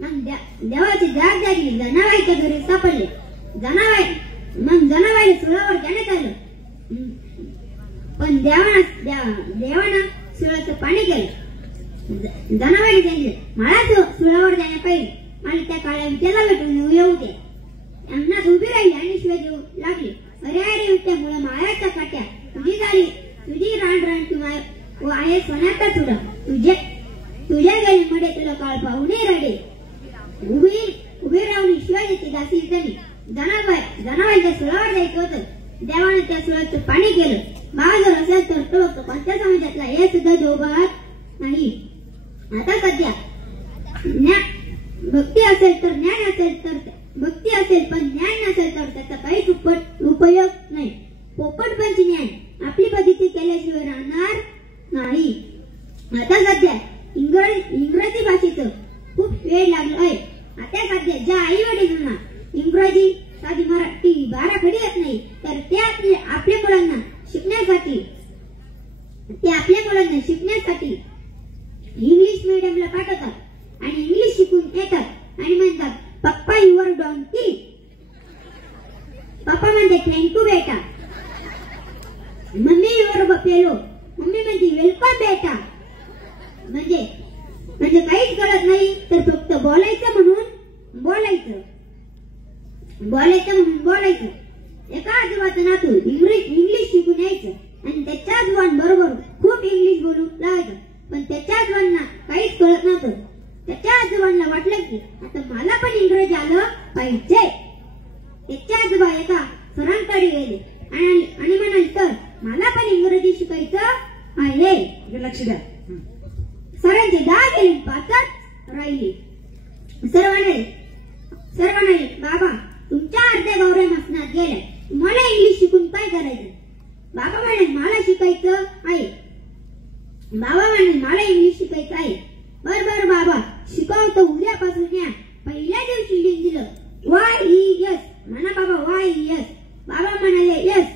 मग देवाचे दागदागिने जनाबाईच्या घरी सापडले. मग जनाबाईने सुळावर घेण्यात आलं. पण देवानं सुळाचं पाणी केलं. जनावरे त्यांनी मला सुळावर जाण्या पाहिजे आणि त्या काळ्या विट्याला भेटून येऊ दे. अंगणात उभी राहिली आणि शिवाय देऊ लागली. अरे अरे विट्यामुळे मायाच्या काट्या तुझी झाली, तुझी रान तू आहे सोन्याचा तुडा, तुझ्या गेले मध्ये तुला काळ पाहुणे रडे. उभी राहून शिवाजीची दासी झाली. जनावरांच्या सुळावर जायचं होतं. देवाने त्या सुळाचं पाणी केलं. भाव जर असेल तर तो कोणत्या समाजातला हे सुद्धा दोघात नाही. आता सध्या भक्ती असेल तर ज्ञान असेल तर भक्ती असेल पण ज्ञान नसेल तर त्याचा काहीच उपयोग नाही. पोपटपंची ज्ञान आपली पद्धती केल्याशिवाय राहणार नाही. आता सध्या इंग्रजी भाषेचं खूप वेळ लागलं आहे. आता सध्या ज्या आई वडिलांना इंग्रजी साधी मराठी बाराखडी येत नाही तर ते आपल्या मुलांना शिकण्यासाठी इंग्लिश मीडियमला पाठवतात आणि इंग्लिश शिकून येतात आणि म्हणतात पप्पा युअर डॉन्की. पप्पा म्हणते थँक्यू बेटा. Mummy your buffalo. मम्मी म्हणते वेलकम बेटा. म्हणजे काहीच कळत नाही तर फक्त बोलायचं म्हणून बोलायचं. एका आजोबाचं नातू इंग्लिश शिकून यायचं आणि त्याच्या आजोबांबरोबर खूप इंग्लिश बोलू लागायचं. पण त्याच्या आजोबांना काहीच कळत नव्हतं. त्याच्या आजोबांना वाटलं की आता मला पण इंग्रजी आलं पाहिजे. त्याच्या आजोबा एका सरांकडे गेले आणि म्हणाले तर मला पण इंग्रजी शिकायचं आहे. लक्ष द्या. सरांचे 10 गेले 5च राहिले. सर म्हणाले बाबा तुमच्या अर्ध्या गौऱ्या मसनात गेल्या. तुम्हाला इंग्लिश शिकून काय करायचं. बाबा म्हणे मला शिकायचं आहे. मला इंग्लिश शिकायचं आहे. बर बाबा शिकवतो उद्यापासून या. पहिल्या दिवशी लिहून दिलं YES. म्हणा बाबा YES. बाबा म्हणाले यस.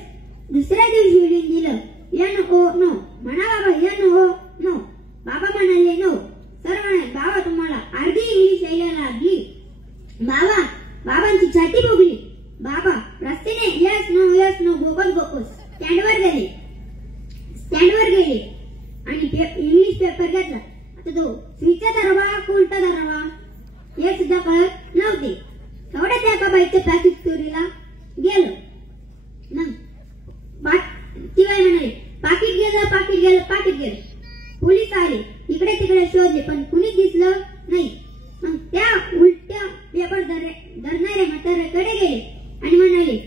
दुसऱ्या दिवशी लिहून दिलं NO नो. म्हणा बाबा NO नो. बाबा म्हणाले नो. सर म्हणाले बाबा तुम्हाला अर्धी इंग्लिश यायला लागली. बाबांची छाती फुगली. बाबा रस्त्याने यस नो बोगस स्टँडवर गेले आणि इंग्लिश पेपर घेतला. आता तो स्विचचा धरावा का उलटा धरावा हे सुद्धा कळत नव्हते. तेवढ्या त्या एका बाईच्या पॅकेट चोरीला गेलं. ती बाई म्हणाली पाकिट गेलं. पोलीस आले. इकडे तिकडे शोधले पण कुणीच दिसलं नाही. मग त्या उलट्या पेपर धरणाऱ्या म्हाताऱ्याकडे गेले आणि म्हणाले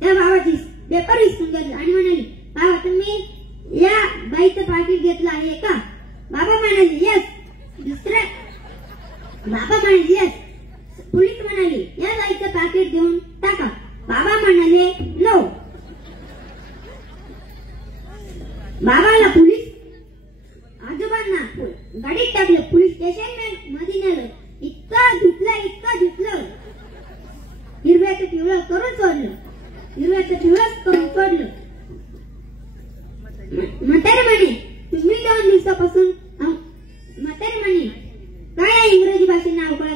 त्या बाबाची पेपर विसरून घेतला आणि म्हणाले बाबा तुम्ही या बाईचं पाकिट घेतलं आहे का. बाबा म्हणाले यस. बाबा म्हणाले यस. पोलीस म्हणाले या बाईचं पाकिट देऊन टाका. बाबा म्हणाले नो. बाबाला पोलीस आजोबांना गाडीत टाकलं. पोलीस स्टेशन मध्ये नेलं. इतकं धुतलं हिरव्याचं पिवळं करून सोडलं. म्हातारे म्हणे तुम्ही 2 दिवसापासून म्हातारे म्हणे काय इंग्रजी भाषेने अवकळा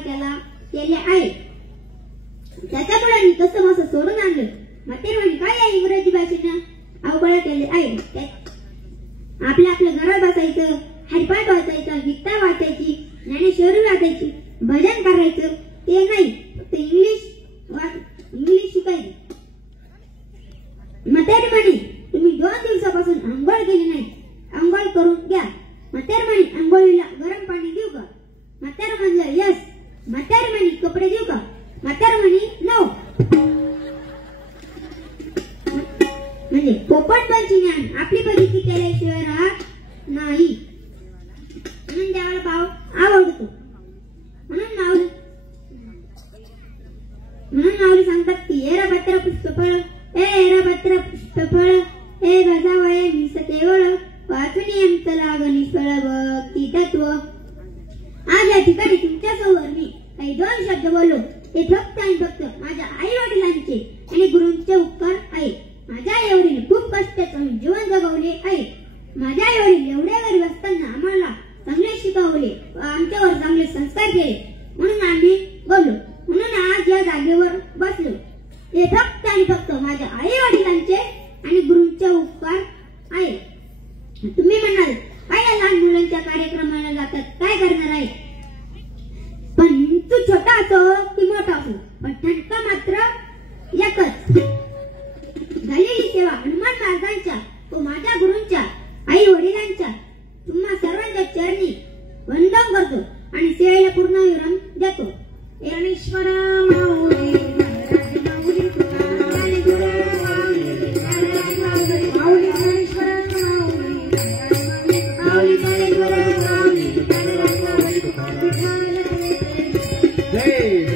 केले आहे. त्याच्या मुलांनी कसं मसं सोडून आणलं. म्हातारे म्हणे काय इंग्रजी भाषेने अवकळा केले आहे. आपल्या घरात बसायचं, हरिपाठ वाचायचा, गीता वाचायची, ज्ञानेश्वरी वाचायची, भजन करायचं ते नाही. फक्त इंग्लिश शिकायची. म्हातारे म्हणे तुम्ही 2 दिवसापासून अंघोळ केली नाही. अंघोळ करून घ्या. म्हातारे म्हणे अंघोळीला गरम पाणी देऊ का. म्हातारे म्हणलं यस. म्हातारे म्हणे कपडे देऊ का. म्हातारे म्हणे नो. म्हणजे पोपटपंची ज्ञान आपली पद्धती केल्याशिवाय राहत नाही. म्हणून देवाला भाव आवडतो. म्हणून माऊली सांगतात की एरभद्र पुष्पफळ हे गजावळे मिस केवळ वाचून आमचं लागण निष्फळ भक्ती तत्व. आज या ठिकाणी तुमच्या समोर मी काही 2 शब्द बोललो. ते फक्त आणि फक्त माझ्या आई वडिलांचे आणि गुरूंचे उपकार आहे. माझ्या आई वडील खूप कष्टाचं जीवन जगवले आहे. माझ्या आई वडील एवढ्या गरीब असताना आम्हाला चांगले शिकवले व आमच्यावर चांगले संस्कार केले. म्हणून आम्ही बोललो. म्हणून आज या जागेवर बसलो. हे फक्त आणि फक्त माझ्या आई वडिलांचे आणि गुरूंचे उपकार जय